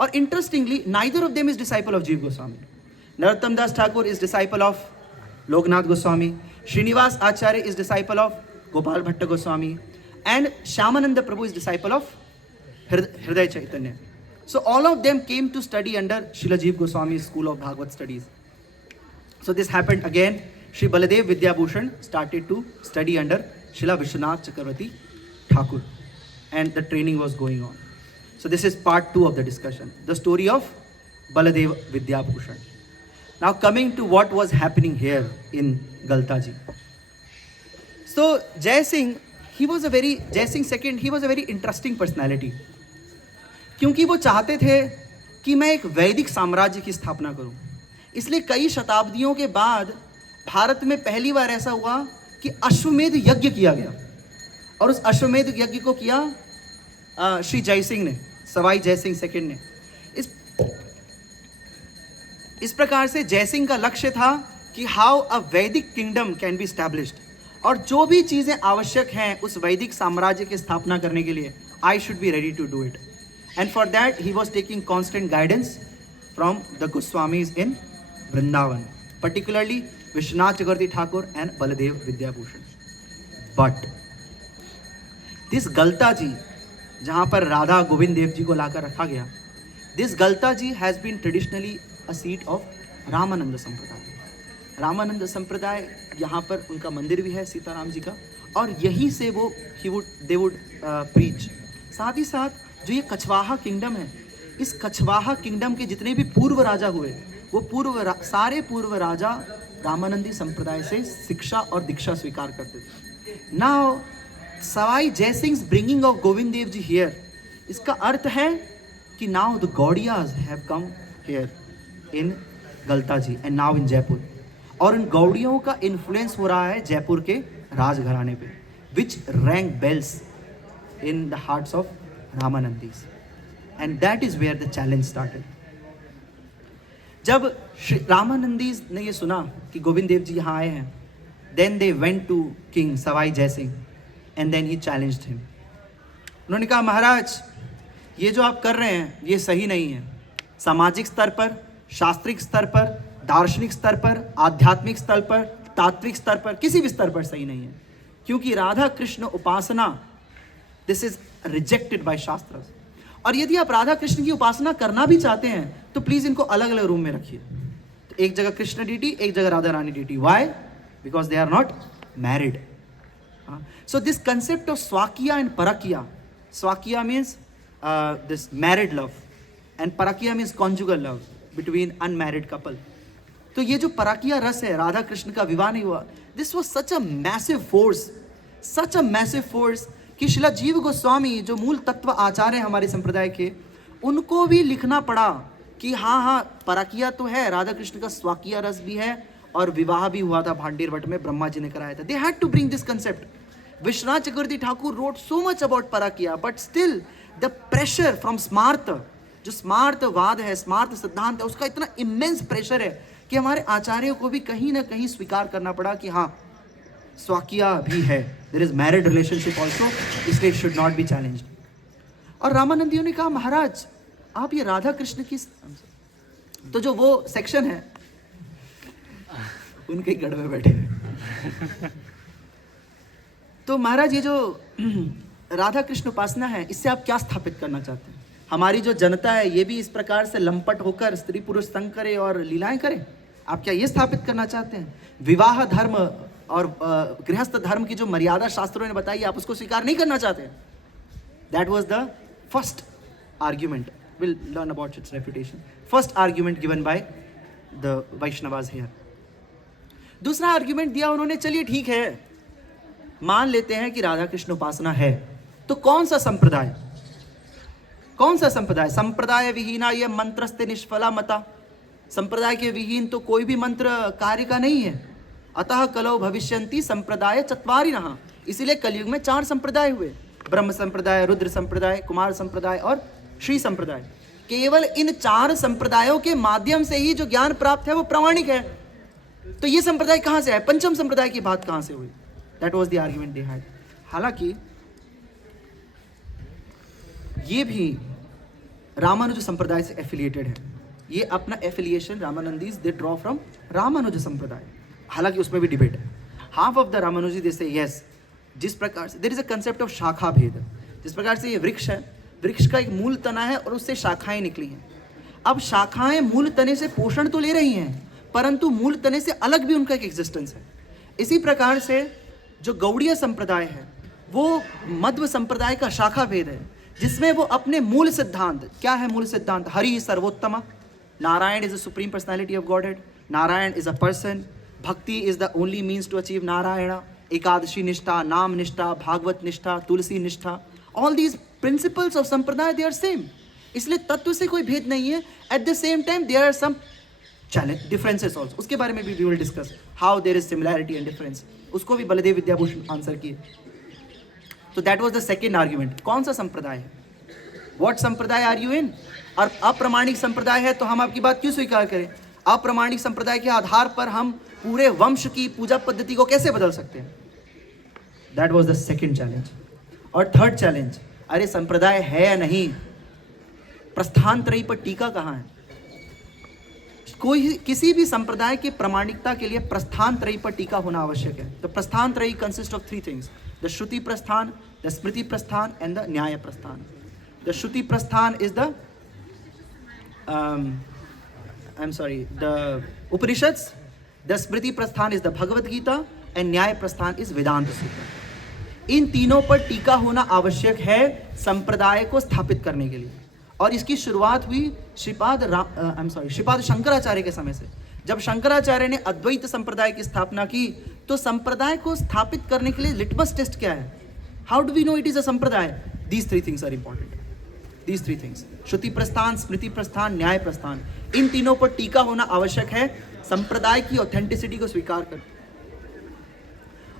और interestingly neither of them is disciple of Jiva Goswami. Narottam Das Thakur is disciple of Lokanath Goswami, Srinivas Acharya is disciple of Gopal Bhatt Goswami, and Shyamanand Prabhu is disciple of Hridaya Chaitanya. So all of them came to study under Srila Jeev Goswami's school of Bhagavad studies. So this happened again. Sri Baladev Vidyabhushan started to study under Srila Vishwanath Chakravarti Thakur, and the training was going on. So this is part 2 of the discussion, the story of Baladev Vidyabhushan. Now coming to what was happening here in Galta ji. So Jai Singh second, he was a very interesting personality. क्योंकि वो चाहते थे कि मैं एक वैदिक साम्राज्य की स्थापना करूं, इसलिए कई शताब्दियों के बाद भारत में पहली बार ऐसा हुआ कि अश्वमेध यज्ञ किया गया, और उस अश्वमेध यज्ञ को किया श्री जय सिंह ने, सवाई जय सिंह सेकंड ने। इस प्रकार से जय सिंह का लक्ष्य था कि हाउ अ वैदिक किंगडम कैन बी स्टैब्लिश्ड, और जो भी चीज़ें आवश्यक हैं उस वैदिक साम्राज्य की स्थापना करने के लिए, I should be ready to do it, and for that he was taking constant guidance from the Goswamis in Vrindavan, particularly Vishwanath Chakravarti Thakur and Baladev Vidyabhushan. But this Galta ji, जहाँ पर राधा गोविंद देव जी को लाकर रखा गया, this Galta ji has been traditionally a seat of Ramanand संप्रदाय. रामानंद संप्रदाय यहाँ पर उनका मंदिर भी है सीताराम जी का, और यहीं से वो they would preach. साथ ही साथ जो ये कछवाहा किंगडम है, इस कछवाहा किंगडम के जितने भी पूर्व राजा हुए, वो सारे पूर्व राजा रामानंदी संप्रदाय से शिक्षा और दीक्षा स्वीकार करते थे. Now Sawai Jai Singh bringing of Govind Dev ji here, इसका अर्थ है कि now the Gaudiyas have come here in Galta ji and now in Jaipur, और इन गौड़ियों का इन्फ्लुएंस हो रहा है जयपुर के राजघराने पे, which rang bells in the hearts of Ramanandis, and that is where the challenge started. जब श्री रामानंदीज ने ये सुना कि गोविंद देव जी यहाँ आए हैं, then they went to king Sawai Jai Singh and then he challenged him. उन्होंने कहा, महाराज ये जो आप कर रहे हैं ये सही नहीं है, सामाजिक स्तर पर, शास्त्रिक स्तर पर, दार्शनिक स्तर पर, आध्यात्मिक स्तर पर, तात्विक स्तर पर, किसी भी स्तर पर सही नहीं है, क्योंकि राधा कृष्ण उपासना दिस इज रिजेक्टेड बाय शास्त्र. और यदि आप राधा कृष्ण की उपासना करना भी चाहते हैं तो प्लीज इनको अलग अलग रूम में रखिए. तो एक जगह कृष्ण डीटी, एक जगह Radha Rani deity. Why? Because they are not married. So this concept of swakiya and parakiya, swakiya means this married love and parakiya means conjugal love between unmarried couple. तो ये जो परकिया रस है, राधा कृष्ण का विवाह नहीं हुआ, this was such a massive force कि शिला जीव गोस्वामी जो मूल तत्व आचार्य हैं हमारे संप्रदाय के, उनको भी लिखना पड़ा कि हाँ परकिया तो है, राधा कृष्ण का स्वाकिया रस भी है, और विवाह भी हुआ था भांडीर वट में, ब्रह्मा जी ने कराया था. They had to bring this concept. Vishwanath Chakravarti Thakur wrote so much about parakiya, but still the pressure from smarta, जो स्मार्तवाद है, स्मार्त सिद्धांत है, उसका इतना इमेंस प्रेशर है कि हमारे आचार्यों को भी कहीं ना कहीं स्वीकार करना पड़ा कि हाँ स्वाकिया भी है, there is married relationship also, इसलिए it should not be challenged. और रामानंदियों ने कहा, महाराज आप ये राधा कृष्ण की, तो जो वो सेक्शन है उनके गढ़ में बैठे तो महाराज ये जो राधा कृष्ण उपासना है, इससे आप क्या स्थापित करना चाहते हैं? हमारी जो जनता है ये भी इस प्रकार से लंपट होकर स्त्री पुरुष संग करे और लीलाएं करे, आप क्या ये स्थापित करना चाहते हैं? विवाह धर्म और गृहस्थ धर्म की जो मर्यादा शास्त्रों ने बताई, आप उसको स्वीकार नहीं करना चाहते? That was the first argument. Will learn about it's reputation. First argument given by the Vaishnavas here. दूसरा आर्ग्यूमेंट दिया उन्होंने, चलिए ठीक है, मान लेते हैं कि राधा कृष्ण उपासना है, तो कौन सा संप्रदाय? संप्रदाय विहीना ये मंत्रस्ते निष्फला मता. संप्रदाय के विहीन तो कोई भी मंत्र कार्य का नहीं है. अतः कलौ भविष्यन्ति संप्रदाय चत्वारिणः. इसीलिए कलयुग में 4 संप्रदाय हुए, ब्रह्म संप्रदाय, रुद्र संप्रदाय, कुमार संप्रदाय और श्री संप्रदाय. केवल इन 4 संप्रदायों के माध्यम से ही जो ज्ञान प्राप्त है वो प्रामाणिक है. तो ये संप्रदाय कहाँ से है? पंचम संप्रदाय की बात कहाँ से हुई? That was the argument they had. हालांकि ये भी रामानुज संप्रदाय से एफिलिएटेड है. ये अपना affiliation Ramanandis they draw from Ramanuja sampradaya. हालांकि उसमें भी डिबेट है. Half of the Ramanujis they say yes, जिस प्रकार से there is a concept of shakha bhed, जिस प्रकार से ये वृक्ष है, वृक्ष का एक मूल तना है और उससे शाखाएं निकली हैं. अब शाखाएं मूल तने से पोषण तो ले रही हैं, परंतु मूल तने से अलग भी उनका एक एग्जिस्टेंस है. इसी प्रकार से जो गौड़ीय संप्रदाय है वो मध्व संप्रदाय का शाखा भेद है, जिसमें वो अपने मूल सिद्धांत, क्या है मूल सिद्धांत? हरि ही सर्वोत्तम, Narayan is the supreme personality of godhead, Narayan is a person, bhakti is the only means to achieve Narayan, Ekadashi निष्ठा, नाम निष्ठा, भागवत निष्ठा, तुलसी निष्ठा, ऑल दीज प्रिंसिपल्स ऑफ संप्रदाय दे आर सेम। इसलिए तत्व से कोई भेद नहीं है। At the same time there are some challenge differences also, उसके बारे में भी we will discuss how there is similarity and difference, उसको भी बलदेव विद्याभूषण आंसर किए। तो that was the second argument. कौन सा संप्रदाय है? व्हाट संप्रदाय आर यू इन? और अप्रामाणिक संप्रदाय है तो हम आपकी बात क्यों स्वीकार करें? अप्रामाणिक संप्रदाय के आधार पर हम पूरे वंश की पूजा पद्धति को कैसे बदल सकते हैं? That was the second challenge. और थर्ड चैलेंज, अरे संप्रदाय है या नहीं, प्रस्थान त्रयी पर टीका कहाँ है? कोई किसी भी संप्रदाय की प्रामाणिकता के लिए प्रस्थान त्रयी पर टीका होना आवश्यक है। तो Prasthan Trayi consist of three things: the shruti prasthan, the स्मृति प्रस्थान एंड द न्याय प्रस्थान। द श्रुति प्रस्थान is the the Upanishads, the Smriti Prasthan is the Bhagavad Gita and न्याय प्रस्थान is वेदांत सूत्र। इन तीनों पर टीका होना आवश्यक है संप्रदाय को स्थापित करने के लिए। और इसकी शुरुआत हुई श्रीपाद शंकराचार्य के समय से। जब शंकराचार्य ने अद्वैत संप्रदाय की स्थापना की तो संप्रदाय को स्थापित करने के लिए लिटमस टेस्ट क्या है? How do we know it is a sampradaya? These three things are important. These three things, shruti prasthan, smriti प्रस्थान, न्याय प्रस्थान, इन तीनों पर टीका होना आवश्यक है संप्रदाय की ऑथेंटिसिटी को स्वीकार कर।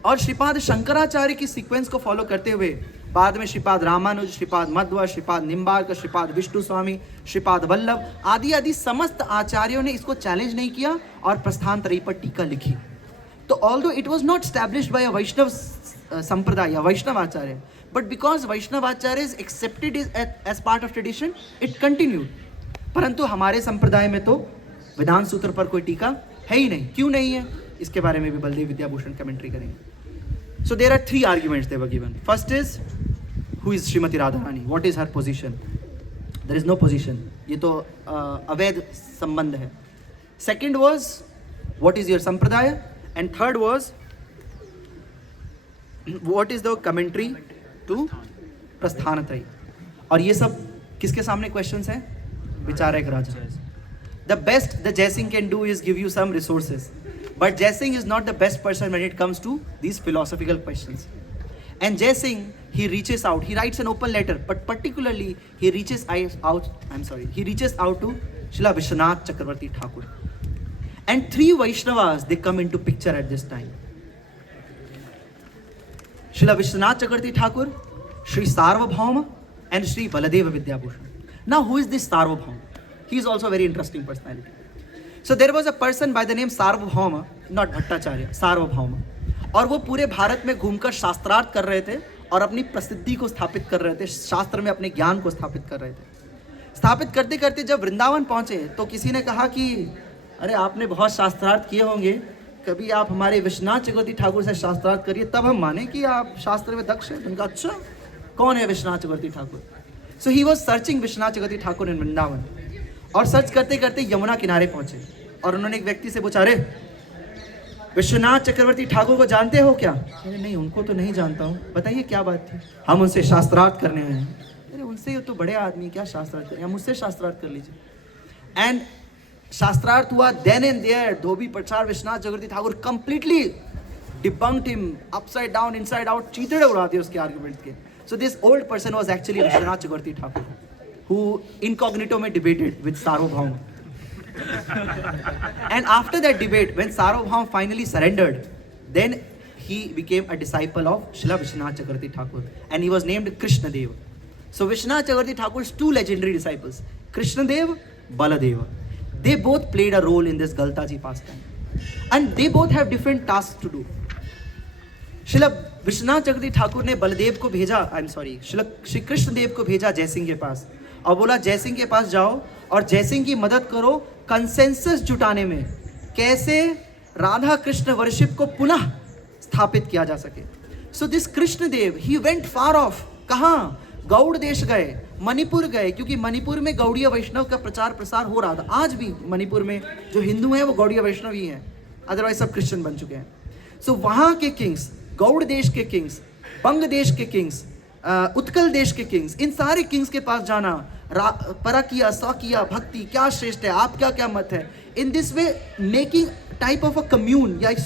और श्रीपाद शंकराचार्य की सीक्वेंस को फॉलो करते हुए बाद में श्रीपाद रामानुज, श्रीपाद मध्व, श्रीपाद निम्बार्क, श्रीपाद विष्णु स्वामी, श्रीपाद वल्लभ आदि आदि समस्त आचार्यों ने इसको चैलेंज नहीं किया और प्रस्थान त्रयी पर टीका लिखी। तो although it was not established by a Vaishnava sampradaya या वैष्णव आचार्य, but because Vaishnavacharya is accepted as part of tradition, it continued. परंतु हमारे संप्रदाय में तो वेदांत सूत्र पर कोई टीका है ही नहीं। क्यों नहीं है? इसके बारे में भी बलदेव विद्याभूषण कमेंट्री करेंगे। So there are three arguments they were given. First is, who is Srimati Radharani? What is her position? There is no position. ये तो अवैध संबंध है। Second was, what is your संप्रदाय? And third was, what is the commentary to Prasthan Trayi? और ये सब किसके सामने क्वेश्चंस हैं? विचारक राजा। The best the Jaisingh can do is give you some resources, but Jaisingh is not the best person when it comes to these philosophical questions. And Jaisingh he reaches out, he writes an open letter, but particularly he reaches out to Srila Vishwanath Chakravarti Thakur. And three Vaishnavas, they come into picture at this time. Srila Vishwanath Chakravarti Thakur, Sri Sarvabhauma and Sri Baladeva Vidyabhushan. Now who is this Sarvabhauma? He is also a very interesting personality. So there was a person by the name Sarvabhauma, not Bhattacharya, Sarvabhauma. और वो पूरे भारत में घूमकर शास्त्रार्थ कर रहे थे और अपनी प्रसिद्धि को स्थापित कर रहे थे, शास्त्र में अपने ज्ञान को स्थापित कर रहे थे। स्थापित करते करते जब वृंदावन पहुँचे तो किसी ने कहा कि अरे आपने बहुत शास्त्रार्थ किए होंगे, कभी आप हमारे विश्वनाथ चक्रवर्ती ठाकुर से शास्त्रार्थ करिए तब हम माने कि आप शास्त्र में दक्ष हैं। उनका अच्छा कौन है विश्वनाथ चक्रवर्ती ठाकुर? सो he was searching Vishwanath Chakravarti Thakur इन वृंदावन, और सर्च करते करते यमुना किनारे पहुँचे और उन्होंने एक व्यक्ति से पूछा, अरे विश्वनाथ चक्रवर्ती ठाकुर को जानते हो क्या? अरे नहीं, उनको तो नहीं जानता हूँ, बताइए क्या बात थी? हम उनसे शास्त्रार्थ करने आए हैं। अरे उनसे तो बड़े आदमी, क्या शास्त्रार्थ करें, हम मुझसे शास्त्रार्थ कर लीजिए। एंड शास्त्रार्थ हुआ, देन एंड देयर धोबी प्रचार Vishwanath Chakravarti Thakur completely debunked him upside down inside out, चीतड़े उड़ा दिए उसके आर्गुमेंट्स के। So this old person was actually Vishwanath Chakravarti Thakur, who incognito में debated with Sarvabhauma. And after that debate, when Sarvabhauma finally surrendered, then he became a disciple of Srila Vishwanath Chakravarti Thakur, and he was named Krishnadev. So Vishwanath Chakravarti Thakur's two legendary disciples, Krishnadev, Baladeva, they both played a role in this Galtaji pastime, and they both have different tasks to do. Srila Vishwanath Chakravarti Thakur ने बलदेव को भेजा, श्री कृष्णदेव को भेजा जयसिंह के पास और बोला जयसिंह के पास जाओ और जयसिंह की मदद करो कंसेंसस जुटाने में, कैसे राधा कृष्ण वर्शिप को पुनः स्थापित किया जा सके। So this Krishnadev he went far off, कहाँ? गौड़ देश गए, मणिपुर गए, क्योंकि मणिपुर में गौड़ीय वैष्णव का प्रचार प्रसार हो रहा था। आज भी मणिपुर में जो हिंदू हैं वो गौड़ीय वैष्णव ही हैं, अदरवाइज सब क्रिश्चियन बन चुके हैं। सो वहाँ के किंग्स गौड़ देश के किंग्स, बंग देश के किंग्स, उत्कल देश के किंग्स, इन सारे किंग्स के पास जाना, परकिया स्वकिया भक्ति क्या श्रेष्ठ है, आपका क्या मत है, in this way making type of a commune या एक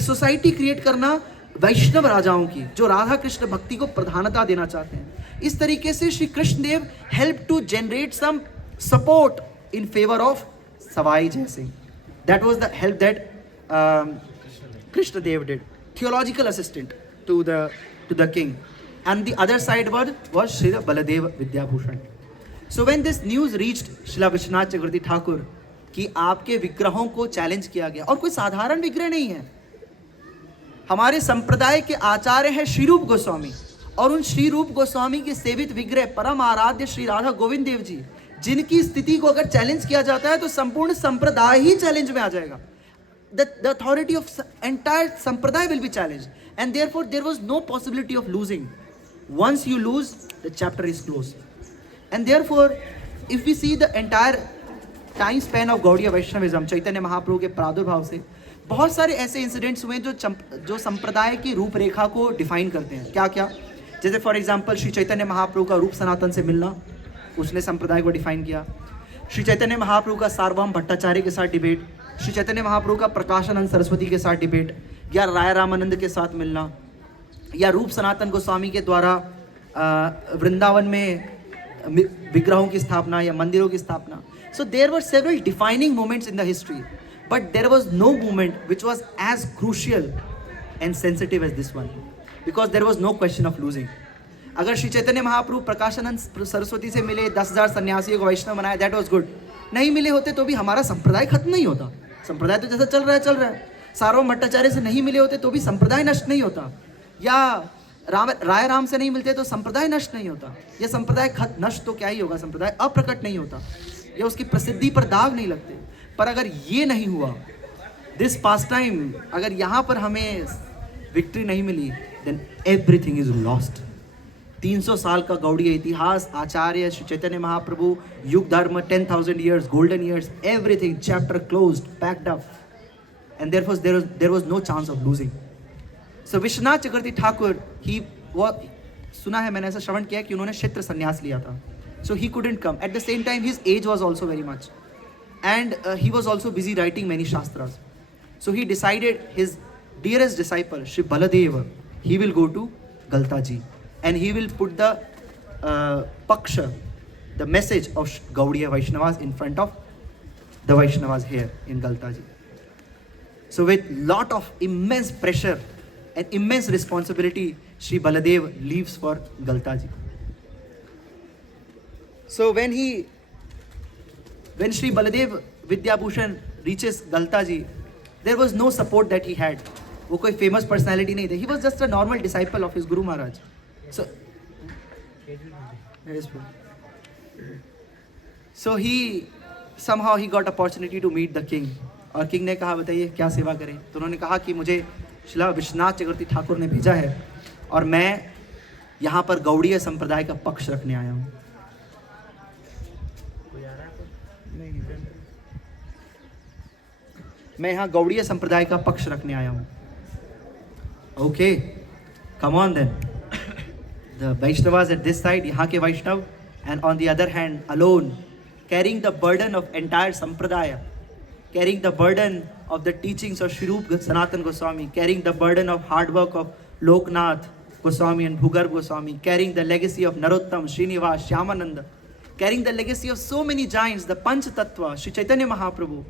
सोसाइटी क्रिएट करना वैष्णव राजाओं की, जो राधा कृष्ण भक्ति को प्रधानता देना चाहते हैं। इस तरीके से Shri Krishnadev help to generate some support in favour of Sawai Jai Singh. That was the help that Krishnadev did. Theological assistant to the king. And the other side was Srila Baladev Vidyabhushan. So when this news reached Srila Vishwanath Chakravarti Thakur कि आपके विग्रहों को challenge किया गया, और कोई साधारण विग्रह नहीं है, हमारे संप्रदाय के आचार्य हैं श्री रूप गोस्वामी, और उन श्री रूप गोस्वामी के सेवित विग्रह परम आराध्य श्री राधा गोविंद देव जी, जिनकी स्थिति को अगर चैलेंज किया जाता है तो संपूर्ण संप्रदाय ही चैलेंज में आ जाएगा. The authority of entire संप्रदाय will be challenged, and therefore there was no possibility of losing. Once you lose, the chapter is closed. And therefore, if we see the entire time span of Gaudiya Vaishnavism, Chaitanya Mahaprabhu के प्रादुर्भाव से बहुत सारे ऐसे incidents हुए जो संप्रदाय की रूपरेखा को डिफाइन करते हैं. क्या क्या? जैसे फॉर एग्जांपल श्री चैतन्य महाप्रभु का रूप सनातन से मिलना, उसने संप्रदाय को डिफाइन किया. श्री चैतन्य महाप्रभु का सार्वभौम भट्टाचार्य के साथ डिबेट, श्री चैतन्य महाप्रभु का प्रकाशानंद सरस्वती के साथ डिबेट, या राय रामानंद के साथ मिलना, या रूप सनातन गोस्वामी के द्वारा वृंदावन में विग्रहों की स्थापना या मंदिरों की स्थापना. So there were several defining moments in the history, but there was no moment which was as crucial and sensitive as this one, because there was no question of losing. अगर श्री चैतन्य महाप्रभु प्रकाशानंद सरस्वती से मिले, 10,000 सन्यासियों को वैष्णव बनाया, that was good. नहीं मिले होते तो भी हमारा संप्रदाय खत्म नहीं होता. संप्रदाय तो जैसा चल रहा है. सार्वभौम भट्टाचार्य से नहीं मिले होते तो भी संप्रदाय नष्ट नहीं होता, या राय राम से नहीं मिलते तो संप्रदाय नष्ट नहीं होता, या संप्रदाय नष्ट तो क्या ही होगा, संप्रदाय अप्रकट नहीं होता, या उसकी प्रसिद्धि पर दाग नहीं लगते. पर अगर ये नहीं हुआ, दिस पास टाइम, अगर यहाँ पर हमें विक्ट्री नहीं मिली, देन एवरीथिंग इज लॉस्ट. 300 साल का गौड़ीय इतिहास, आचार्य श्री चैतन्य महाप्रभु, युग धर्म, 10,000 years, golden years, everything, chapter closed, packed up, and therefore there was no chance of losing. So Vishwanath Chakravarti Thakur, सुना है, मैंने ऐसा श्रवण किया कि उन्होंने क्षेत्र संन्यास लिया था. So he couldn't come. At the same time, his age was also very much, and he was also busy writing many shastras. So he decided his dearest disciple, Shri Baladeva, he will go to Galta ji, and he will put the paksha, the message of Gaudiya Vaishnavas in front of the Vaishnavas here in Galta ji. So with lot of immense pressure and immense responsibility, Shri Baladev leaves for Galta ji. So when Shri Baladev Vidyabhushan reaches Galta ji, there was no support that he had. वो कोई famous personality नहीं थे. He was just a normal disciple of his Guru Maharaj. So he somehow he got opportunity to meet the king. और king ने कहा, बताइए क्या सेवा करें. तो उन्होंने कहा कि मुझे श्रीला विश्वनाथ चक्रवर्ती ठाकुर ने भेजा है, और मैं यहाँ पर गौड़ीय संप्रदाय का पक्ष रखने आया हूँ. मैं यहाँ गौड़ीय संप्रदाय का पक्ष रखने आया हूँ. Okay, come on then. The Vaishnavas at this side, यहाँ के Vaishnava, and on the other hand alone, carrying the burden of entire sampradaya, carrying the burden of the teachings of Shri Rup Sanatan Goswami, carrying the burden of hard work of Lokanath Goswami and Bhugarbha Goswami, carrying the legacy of Narottam, Srinivas, Shyamanand, carrying the legacy of so many giants, the Pancha Tattva, Shri Chaitanya Mahaprabhu.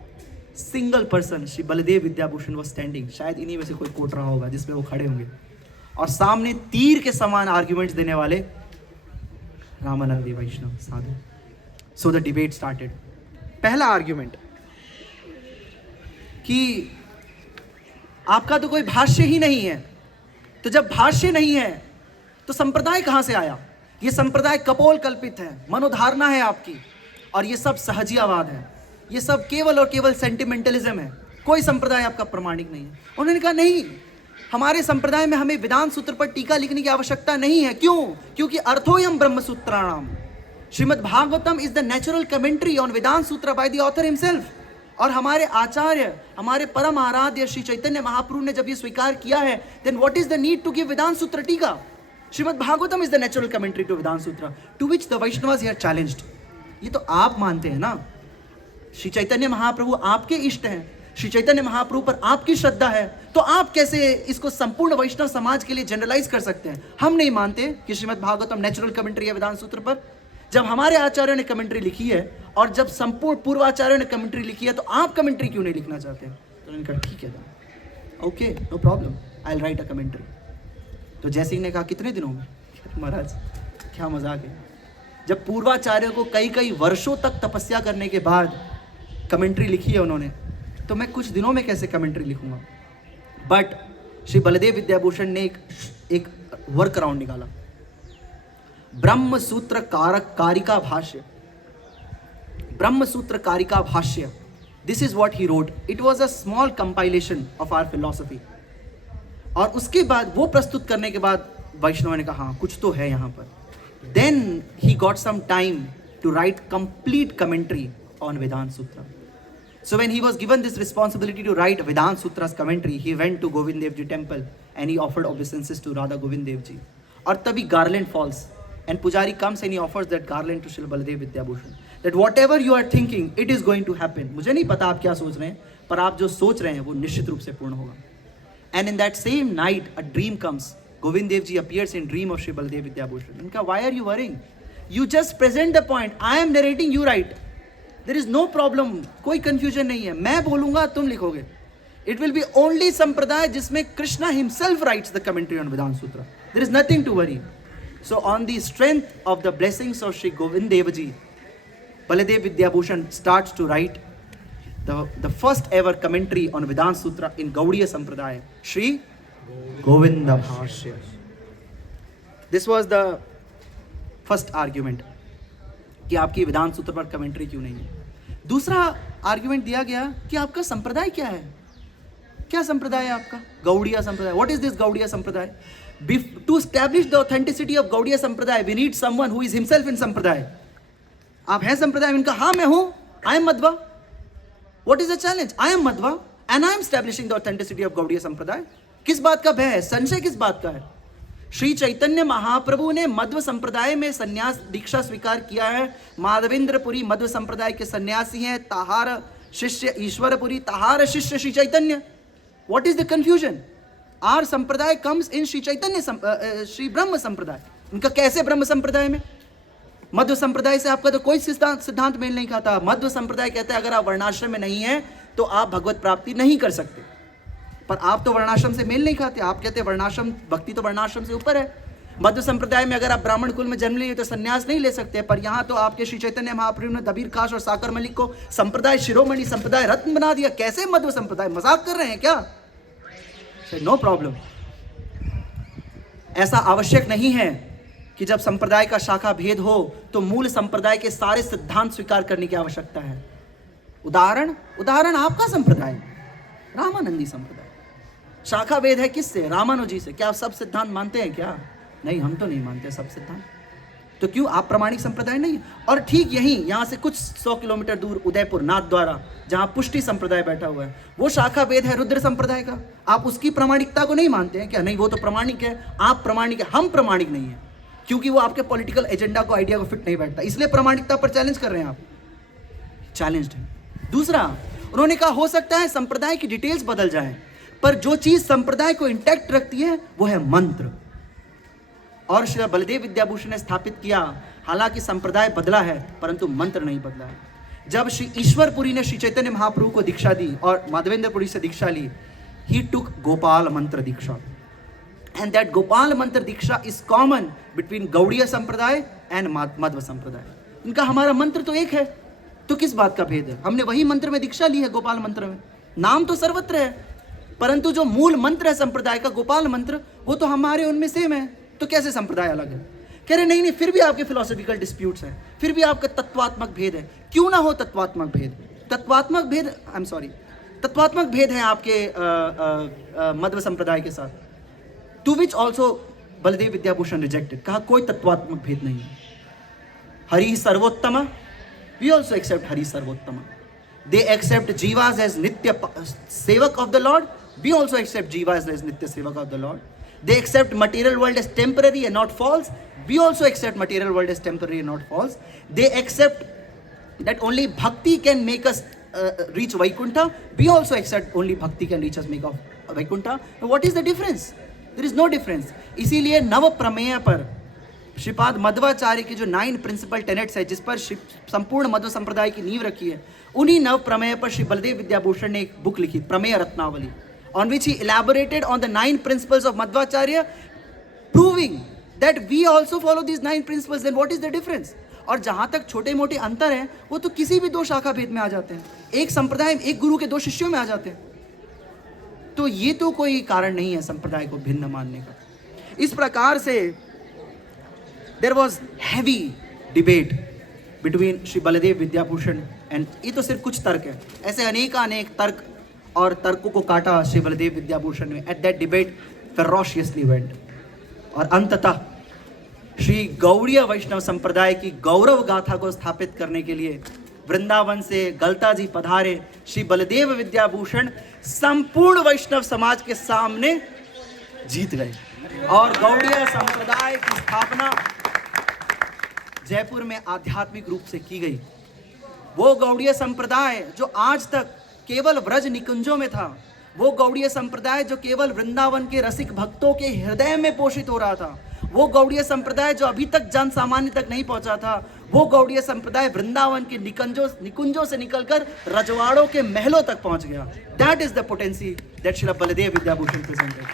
Single person Shri Baldev Vidyabhushan was standing. शायद इन्हीं में से कोई coat रहा होगा जिसमें वो खड़े होंगे, और सामने तीर के समान आर्ग्यूमेंट्स देने वाले Ramanandi Vaishnava sadhu. So the debate started. पहला आर्ग्यूमेंट कि आपका तो कोई भाष्य ही नहीं है, तो जब भाष्य नहीं है तो संप्रदाय कहां से आया? ये संप्रदाय कपोल कल्पित है, मनोधारणा है आपकी, और ये सब सहजियावाद है, ये सब केवल और केवल सेंटिमेंटलिज्म है, कोई संप्रदाय आपका प्रमाणिक नहीं है. उन्होंने कहा नहीं, हमारे संप्रदाय में हमें वेदांत सूत्र पर टीका लिखने की आवश्यकता नहीं है. क्यों? क्योंकि अर्थोयम ब्रह्म सूत्राणाम, Shrimad Bhagavatam is the natural commentary on Vedanta Sutra by the author himself. और हमारे आचार्य, हमारे परम आराध्य श्री चैतन्य महाप्रभु ने जब ये स्वीकार किया है, then what is the need to give Vedanta Sutra tika? Shrimad Bhagavatam is the natural commentary to Vedanta Sutra, to which the Vaishnavas here challenged. ये तो आप मानते हैं ना, श्री चैतन्य महाप्रभु आपके इष्ट हैं, श्री चैतन्य महाप्रभु पर आपकी श्रद्धा है, तो आप कैसे इसको संपूर्ण वैष्णव समाज के लिए जनरलाइज कर सकते हैं? हम नहीं मानते कि श्रीमद् भागवतम नेचुरल कमेंट्री है वेदांत सूत्र पर। जब हमारे आचार्यों ने कमेंट्री लिखी है और जब संपूर्ण पूर्वाचार्यों ने कमेंट्री लिखी है, तो आप कमेंट्री क्यों नहीं लिखना चाहते? तो उन्होंने कहा ठीक है, okay, no problem, I will write a commentary. तो जय सिंह ने कहा कितने दिनों में? महाराज क्या मजाक है, जब पूर्वाचार्यों को कई कई वर्षों तक तपस्या करने के बाद कमेंट्री लिखी है उन्होंने, तो मैं कुछ दिनों में कैसे कमेंट्री लिखूंगा? बट श्री बलदेव विद्याभूषण ने एक वर्क अराउंड निकाला, ब्रह्म सूत्र कारिका भाष्य, ब्रह्म Sutra Karika Bhashya, this is what he wrote. It was a small compilation of our philosophy. और उसके बाद वो प्रस्तुत करने के बाद वैष्णव ने कहा हाँ कुछ तो है यहाँ पर। Then he got some time to write complete commentary on Vedanta Sutra. So when he was given this responsibility to write Vedant Sutra's commentary, he went to Govind Dev Ji temple and he offered obeisances to Radha Govind Dev Ji. और तभी garland falls and Pujari comes and he offers that garland to Srila Baladev Vidyabhushan. That whatever you are thinking, it is going to happen. मुझे नहीं पता आप क्या सोच रहे हैं, पर आप जो सोच रहे हैं वो निश्चित रूप से पूर्ण होगा. And in that same night, a dream comes. Govind Dev Ji appears in dream of Sri Baladev Vidyabhushan. उनका why are you worrying? You just present the point. I am narrating, you write. There is no problem, कोई confusion नहीं है, मैं बोलूंगा तुम लिखोगे. It will be only संप्रदाय जिसमें Krishna himself writes the commentary on Vedanta Sutra. There is nothing to worry. So on the strength of the blessings of Sri Govind Dev Ji, Baladev Vidyabhushan starts to write the first ever commentary on Vedanta Sutra in Gaudiya Sampradaya, Sri Govinda Bhashya. This was the first argument कि आपकी वेदांत सूत्र पर commentary क्यों नहीं है. दूसरा argument दिया गया कि आपका संप्रदाय क्या है. क्या संप्रदाय है आपका? गौड़िया संप्रदाय. What is this Gaudiya sampradaya? To establish the authenticity of Gaudiya sampradaya we need someone who is himself in sampradaya. आप हैं संप्रदाय में? इनका हाँ मैं हूं, I am Madhva. What is the challenge? I am Madhva and I am establishing the authenticity of Gaudiya sampradaya. किस बात का भय है? संशय किस बात का है? श्री चैतन्य महाप्रभु ने मध्व संप्रदाय में संन्यास दीक्षा स्वीकार किया है. माधवेंद्रपुरी मध्व संप्रदाय के सन्यासी हैं. ताहार शिष्य ईश्वरपुरी, ताहार शिष्य Shri Chaitanya. What is the confusion? Our sampradaya comes in Shri Chaitanya Shri Brahma sampradaya. उनका कैसे ब्रह्म संप्रदाय में? मध्व संप्रदाय से आपका तो कोई सिद्धांत मेल नहीं खाता. मध्व संप्रदाय कहता है अगर आप वर्णाश्रम में नहीं है तो आप भगवत प्राप्ति नहीं कर सकते. पर आप तो वर्णाश्रम से मेल नहीं खाते. आप कहते हैं वर्णाश्रम, भक्ति तो वर्णाश्रम से ऊपर है. मध्य संप्रदाय में अगर आप ब्राह्मण कुल में जन्म लिए तो संन्यास नहीं ले सकते. पर यहाँ तो आपके श्री चैतन्य महाप्रभु ने दबीर खास और साकर मलिक को संप्रदाय शिरोमणि, संप्रदाय रत्न बना दिया. कैसे मध्य संप्रदाय? मजाक कर रहे हैं क्या? No problem. ऐसा आवश्यक नहीं है कि जब संप्रदाय का शाखा भेद हो तो मूल संप्रदाय के सारे सिद्धांत स्वीकार करने की आवश्यकता है. उदाहरण आपका संप्रदाय रामानंदी संप्रदाय. शाखा भेद है किससे? रामानुजी से. क्या आप सब सिद्धांत मानते हैं क्या? नहीं, हम तो नहीं मानते सब सिद्धांत. तो क्यों आप प्रामाणिक संप्रदाय नहीं? और ठीक यहीं यहाँ से कुछ 100 किलोमीटर दूर उदयपुर नाथद्वारा जहाँ पुष्टि संप्रदाय बैठा हुआ है, वो शाखा भेद है रुद्र संप्रदाय का. आप उसकी प्रामाणिकता को नहीं मानते हैं क्या? नहीं, वो तो प्रामाणिक है, आप प्रामाणिक है, हम प्रामाणिक नहीं है, क्योंकि वो आपके पॉलिटिकल एजेंडा को, आइडिया को फिट नहीं बैठता. इसलिए प्रामाणिकता पर चैलेंज कर रहे हैं आप. चैलेंज है. दूसरा, उन्होंने कहा हो सकता है संप्रदाय की डिटेल्स बदल जाए, पर जो चीज संप्रदाय को इंटैक्ट रखती है वो है मंत्र. और श्री बलदेव विद्याभूषण ने स्थापित किया, हालांकि संप्रदाय बदला है परंतु मंत्र नहीं बदला है. जब श्री ईश्वरपुरी ने श्री चैतन्य महाप्रभु को दीक्षा दी और माधवेंद्रपुरी से दीक्षा ली, ही टुक गोपाल मंत्र दीक्षा. एंड दैट गोपाल मंत्र दीक्षा इज कॉमन बिटवीन गौड़ीय संप्रदाय एंड मध्व संप्रदाय. इनका हमारा मंत्र तो एक है, तो किस बात का भेद है? हमने वही मंत्र में दीक्षा ली है, गोपाल मंत्र में. नाम तो सर्वत्र है, परंतु जो मूल मंत्र है संप्रदाय का, गोपाल मंत्र, वो तो हमारे उनमें सेम है. तो कैसे संप्रदाय अलग है? कह रहे नहीं, फिर भी आपके फिलोसॉफिकल डिस्प्यूट्स हैं, फिर भी आपका तत्वात्मक भेद है. क्यों ना हो तत्वात्मक भेद? तत्वात्मक भेद है आपके मध्व संप्रदाय के साथ. To which also Baldev Vidyabhushan rejected. कहा कोई तत्वात्मक भेद नहीं है. हरि सर्वोत्तम, वी ऑल्सो एक्सेप्ट हरि सर्वोत्तम. they accept jivas as nitya sevak of the Lord, we also accept jivas as nitya sevak of the Lord. They accept material world as temporary and not false, we also accept material world as temporary and not false. They accept that only bhakti can make us reach Vaikuntha, we also accept only bhakti can reach us make of Vaikuntha. What is the difference? There is no difference. इसीलिए नव प्रमेय पर श्रीपाद मध्वाचार्य की जो 9 principal tenets है, जिस पर संपूर्ण मध्व संप्रदाय की नींव रखी है, उन्हीं नव प्रमेय पर श्री बलदेव विद्याभूषण ने एक बुक लिखी, प्रमेय Ratnavali, on which he elaborated on the 9 principles of Madhvacharya, proving that we also follow these 9 principles. Then what is the difference? और जहाँ तक छोटे मोटे अंतर हैं, वो तो किसी भी 2 शाखा भेद में आ जाते हैं, एक संप्रदाय में एक गुरु के 2 शिष्यों में आ जाते हैं. तो ये तो कोई कारण नहीं है संप्रदाय को भिन्न मानने का. इस प्रकार से there was heavy debate between Shri Baldev Vidyabhushan and, ये तो सिर्फ कुछ तर्क है, ऐसे अनेक तर्क और तर्कों को काटा श्री बलदेव विद्याभूषण ने. At that debate ferociously went, और अंततः श्री गौड़ीय वैष्णव संप्रदाय की गौरव गाथा को स्थापित करने के लिए वृंदावन से गलता जी पधारे श्री बलदेव विद्याभूषण संपूर्ण वैष्णव समाज के सामने जीत गए, और गौड़ीय संप्रदाय की स्थापना जयपुर में आध्यात्मिक रूप से की गई. वो गौड़ीय संप्रदाय जो आज तक केवल व्रज निकुंजों में था, वो गौड़ीय संप्रदाय जो केवल वृंदावन के रसिक भक्तों के हृदय में पोषित हो रहा था, वो गौड़ीय संप्रदाय जो अभी तक जन सामान्य तक नहीं पहुंचा था, वो गौड़ीय संप्रदाय वृंदावन के निकुंजों से निकलकर रजवाड़ों के महलों तक पहुंच गया. That is the potency that Shri Baldev Vidyabhushan presented.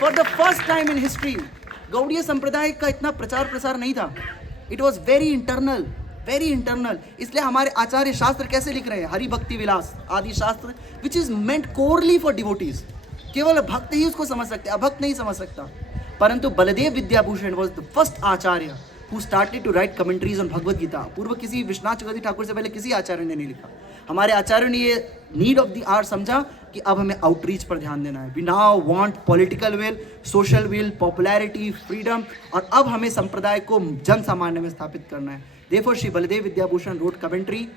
For the first time in history Gaudiya संप्रदाय का इतना प्रचार प्रसार नहीं था. It was very internal. इसलिए हमारे आचार्य शास्त्र कैसे लिख रहे हैं, हरि भक्ति विलास आदि shastra, which is meant corely for devotees. केवल भक्त ही उसको समझ सकते, अभक्त नहीं समझ सकता. परंतु Baldev Vidyabhushan was the first acharya who started to write commentaries on Bhagavad Gita. पूर्व किसी विश्वनाथ चक्रवर्ती ठाकुर से पहले किसी आचार्य ने नहीं लिखा. हमारे आचार्यों ने ये नीड ऑफ द आवर समझा कि अब हमें आउटरीच पर ध्यान देना है. We now want political will, social will, popularity, freedom, और अब हमें संप्रदाय को जन सामान्य में स्थापित करना है. Therefore Shri Baldev Vidyabhushan wrote commentary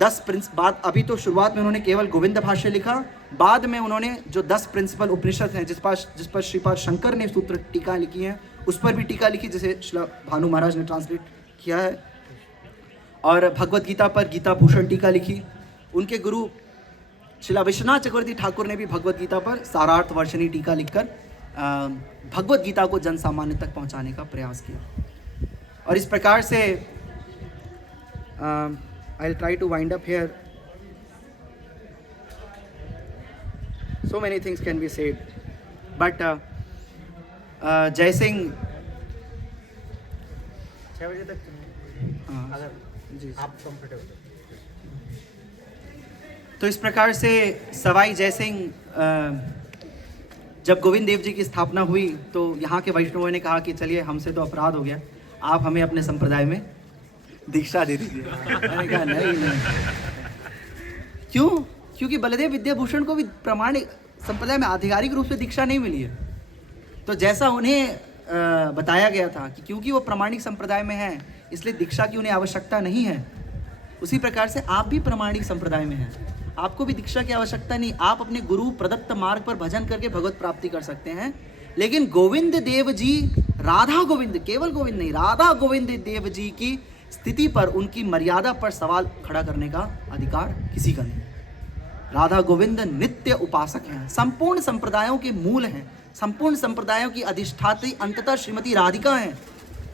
10 बाद. अभी तो शुरुआत में उन्होंने केवल गोविंद भाष्य लिखा, बाद में उन्होंने जो 10 प्रिंसिपल उपनिषद हैं जिस पर श्रीपाद शंकर ने सूत्र टीका लिखी है, उस पर भी टीका लिखी, जिसे श्री भानु महाराज ने ट्रांसलेट किया है. और भगवद गीता पर गीता भूषण टीका लिखी. उनके गुरु श्री विश्वनाथ चक्रवर्ती ठाकुर ने भी भगवद गीता पर सारार्थ वर्षनी टीका लिखकर भगवद गीता को जन सामान्य तक पहुंचाने का प्रयास किया. और इस प्रकार से I will try to wind up here. So many things can be said, but Jai Singh 6 बजे तक अगर जी आप कंफर्टेबल. तो इस प्रकार से सवाई जयसिंह जब गोविंद देव जी की स्थापना हुई तो यहाँ के वैष्णवों ने कहा कि चलिए हमसे तो अपराध हो गया, आप हमें अपने संप्रदाय में दीक्षा दे दीजिए. मैंने कहा नहीं. क्यों? क्योंकि बलदेव विद्याभूषण को भी प्रामाणिक संप्रदाय में आधिकारिक रूप से दीक्षा नहीं मिली है. तो जैसा उन्हें बताया गया था कि क्योंकि वो प्रामाणिक संप्रदाय में हैं इसलिए दीक्षा की उन्हें आवश्यकता नहीं है, उसी प्रकार से आप भी प्रामाणिक संप्रदाय में हैं, आपको भी दीक्षा की आवश्यकता नहीं. आप अपने गुरु प्रदत्त मार्ग पर भजन करके भगवत प्राप्ति कर सकते हैं. लेकिन गोविंद देव जी, राधा गोविंद, केवल गोविंद नहीं, राधा गोविंद देव जी की स्थिति पर, उनकी मर्यादा पर सवाल खड़ा करने का अधिकार किसी का नहीं. राधा गोविंद नित्य उपासक हैं, संपूर्ण संप्रदायों के मूल हैं, संपूर्ण संप्रदायों की अधिष्ठात्री अंततः श्रीमती राधिका हैं.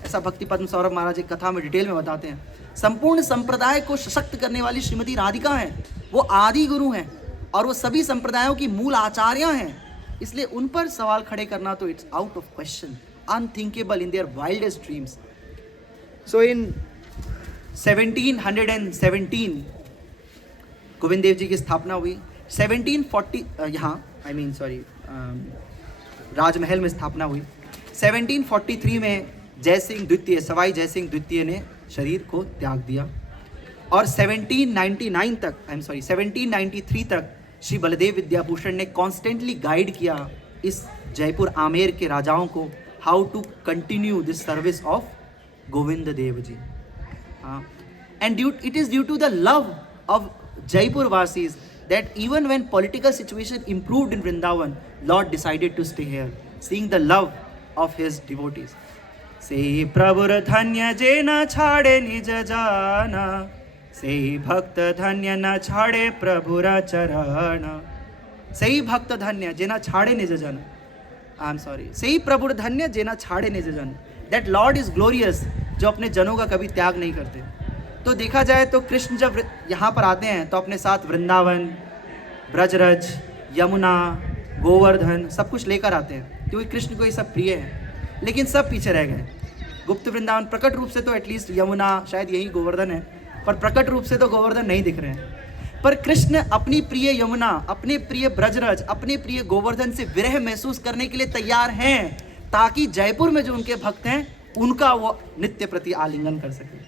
ऐसा भक्ति पद्म सौरभ महाराज एक कथा में डिटेल में बताते हैं. संपूर्ण संप्रदाय को सशक्त करने वाली श्रीमती राधिका हैं, वो आदि गुरु हैं और वो सभी संप्रदायों की मूल आचार्य हैं. इसलिए उन पर सवाल खड़े करना तो it's out of question, unthinkable in their wildest dreams. So in 1717 Govind Dev ji की स्थापना हुई. 1740 राजमहल में स्थापना हुई. 1743 में जयसिंह द्वितीय, सवाई जयसिंह द्वितीय ने शरीर को त्याग दिया और 1793 तक श्री बलदेव विद्याभूषण ने कॉन्स्टेंटली गाइड किया इस जयपुर आमेर के राजाओं को how to continue this service of Govind Dev ji. And it is due to the love of Jaipur Vasis that even when political situation improved in Vrindavan, Lord decided to stay here, seeing the love of his devotees. Sei prabhur dhanya je na chhade nij jana, sei bhakt dhanya na chhade prabhura charana. Sei bhakt dhanya je na chhade nij jana. I'm sorry. sei prabhur dhanya je na chhade nij jana. That Lord is glorious, जो अपने जनों का कभी त्याग नहीं करते. तो देखा जाए तो कृष्ण जब यहाँ पर आते हैं तो अपने साथ वृंदावन, ब्रजरज, यमुना, गोवर्धन सब कुछ लेकर आते हैं, क्योंकि कृष्ण को ये सब प्रिय है. लेकिन सब पीछे रह गए. गुप्त वृंदावन, प्रकट रूप से तो एटलीस्ट यमुना, शायद यही गोवर्धन है, पर प्रकट रूप से तो गोवर्धन नहीं दिख रहे हैं. पर कृष्ण अपनी प्रिय यमुना, अपने प्रिय ब्रजरज, अपने प्रिय गोवर्धन से विरह महसूस करने के लिए तैयार हैं, ताकि जयपुर में जो उनके भक्त हैं उनका वो नित्य प्रति आलिंगन कर सके.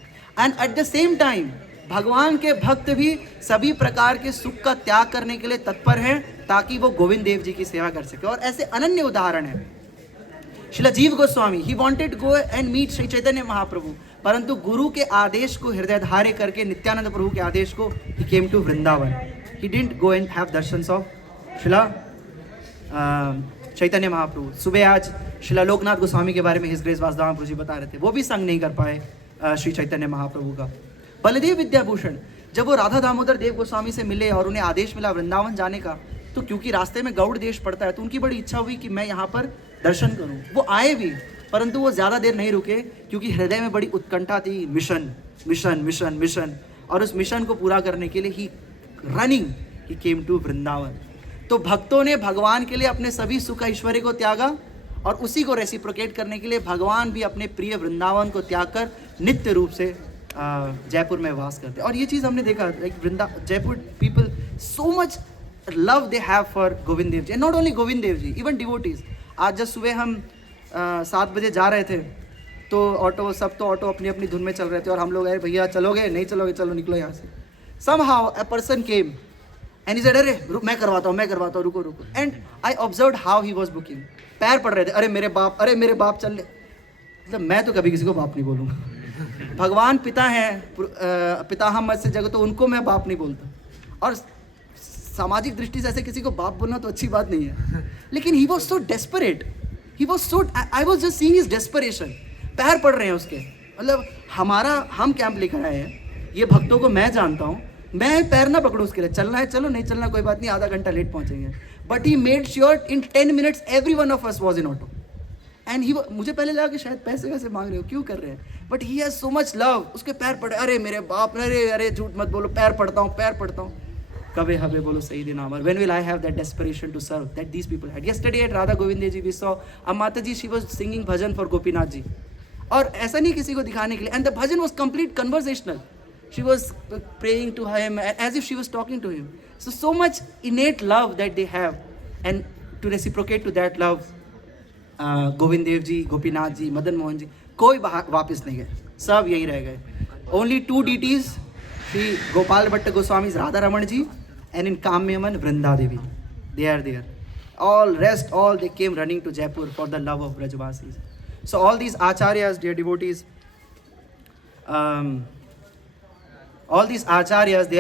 And eight the same time भगवान के भक्त भी सभी प्रकार के सुख का त्याग करने के लिए तत्पर हैं, ताकि वो गोविंद देव जी की सेवा कर सके. और ऐसे अनन्य उदाहरण है. Srila Jiva Goswami, he wanted go and meet Shri Chaitanya Mahaprabhu, परंतु गुरु के आदेश को हृदय धारे करके, नित्यानंद प्रभु के आदेश को, he came to Vrindavan. He didn't go and have darshans of Srila Chaitanya Mahaprabhu. सुबह आज श्रीला लोकनाथ गोस्वामी के बारे में हिज ग्रेस वासुदेव प्रभु जी बता रहे थे, वो भी संग नहीं कर पाए श्री चैतन्य महाप्रभु का. बलदेव विद्याभूषण, जब वो राधा दामोदर देव गोस्वामी से मिले और उन्हें आदेश मिला वृंदावन जाने का, तो क्योंकि रास्ते में गौड़ देश पड़ता है, तो उनकी बड़ी इच्छा हुई कि मैं यहाँ पर दर्शन करूँ. वो आए भी, परंतु वो ज़्यादा देर नहीं रुके, क्योंकि हृदय में बड़ी उत्कंठा थी. मिशन मिशन मिशन मिशन, और उस मिशन को पूरा करने के लिए ही केम टू वृंदावन. तो भक्तों ने भगवान के लिए अपने सभी सुख ऐश्वर्य को त्यागा, और उसी को रेसिप्रोकेट करने के लिए भगवान भी अपने प्रिय वृंदावन को त्याग कर नित्य रूप से जयपुर में वास करते. और ये चीज़ हमने देखा, Jaipur people so much love they have for Govind Dev ji. And not only Govind Dev ji, even devotees. आज जब सुबह हम 7 बजे जा रहे थे, तो ऑटो अपनी अपनी धुन में चल रहे थे, और हम लोग अरे भैया चलोगे, नहीं चलोगे, चलो निकलो यहाँ से. somehow a person came and he said, अरे मैं करवाता हूँ, रुको. And I observed how he was booking. पैर पड़ रहे थे, अरे मेरे बाप चल ले. मतलब मैं तो कभी किसी को बाप नहीं बोलूँगा. भगवान पिता हैं, पिता हम मत से जगह, तो उनको मैं बाप नहीं बोलता. और सामाजिक दृष्टि से ऐसे किसी को बाप बोलना तो अच्छी बात नहीं है. लेकिन he was so desperate. I was just seeing his desperation. पैर पड़ रहे हैं उसके. मतलब हम कैंप लेकर आए हैं, ये भक्तों को मैं जानता हूँ, मैं पैर ना पकड़ूँ उसके लिए. चलना है चलो, नहीं चलना कोई बात नहीं, आधा घंटा लेट पहुँचेंगे. But he made sure in 10 minutes every one of us was in auto. And he, मुझे पहले लगा कि शायद पैसे वैसे मांग रहे हो, क्यों कर रहे हैं, but he has so much love. उसके पैर पड़े, अरे मेरे बाप, अरे झूठ मत बोलो, पैर पड़ता हूँ. कबे हबे बोलो सही दिन आमर. When will I have that desperation to serve that these people had? Yesterday at Radha Govind ji we saw a Mataji, she was singing bhajan for Gopinath ji. और ऐसा नहीं किसी को दिखाने के लिए. And the bhajan was complete conversational. She was praying to him as if she was talking to him. So much innate love that they have. And to reciprocate to that love, Govind Dev ji, Gopinath ji, Madan Mohan जी, कोई वापस नहीं गए, सब यहीं रह गए. Only 2 deities, Shri Gopal Bhatt Goswami Radha Raman ji, and in Kamyaman Vrinda Devi, they are there. All they came running to Jaipur for the love of Brajvasis. So all these acharyas, dear devotees, they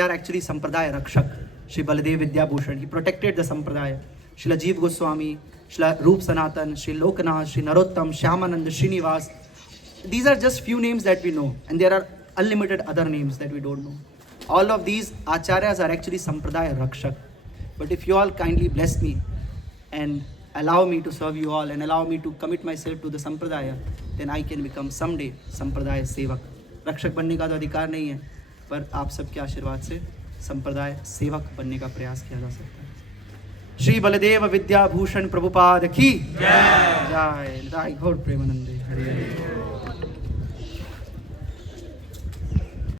are actually Sampradaya Rakshak. Shri Baladev Vidyabhushan, he protected the Sampradaya. Shri Jeev Goswami, Shri Roop Sanatan, Shri Lokanath, Shri Narottam, Shyamanand, Srinivas. These are just few names that we know, and there are unlimited other names that we don't know. All of these acharyas are actually Sampradaya Rakshak. But if you all kindly bless me and allow me to serve you all and allow me to commit myself to the Sampradaya, then I can become someday Sampradaya Sevak. रक्षक बनने का तो अधिकार नहीं है, पर आप सबके आशीर्वाद से संप्रदाय सेवक बनने का प्रयास किया जा सकता है. श्री बलदेव विद्याभूषण प्रभुपाद की जय. जय. गौर प्रेमानंदे. हरि हरि.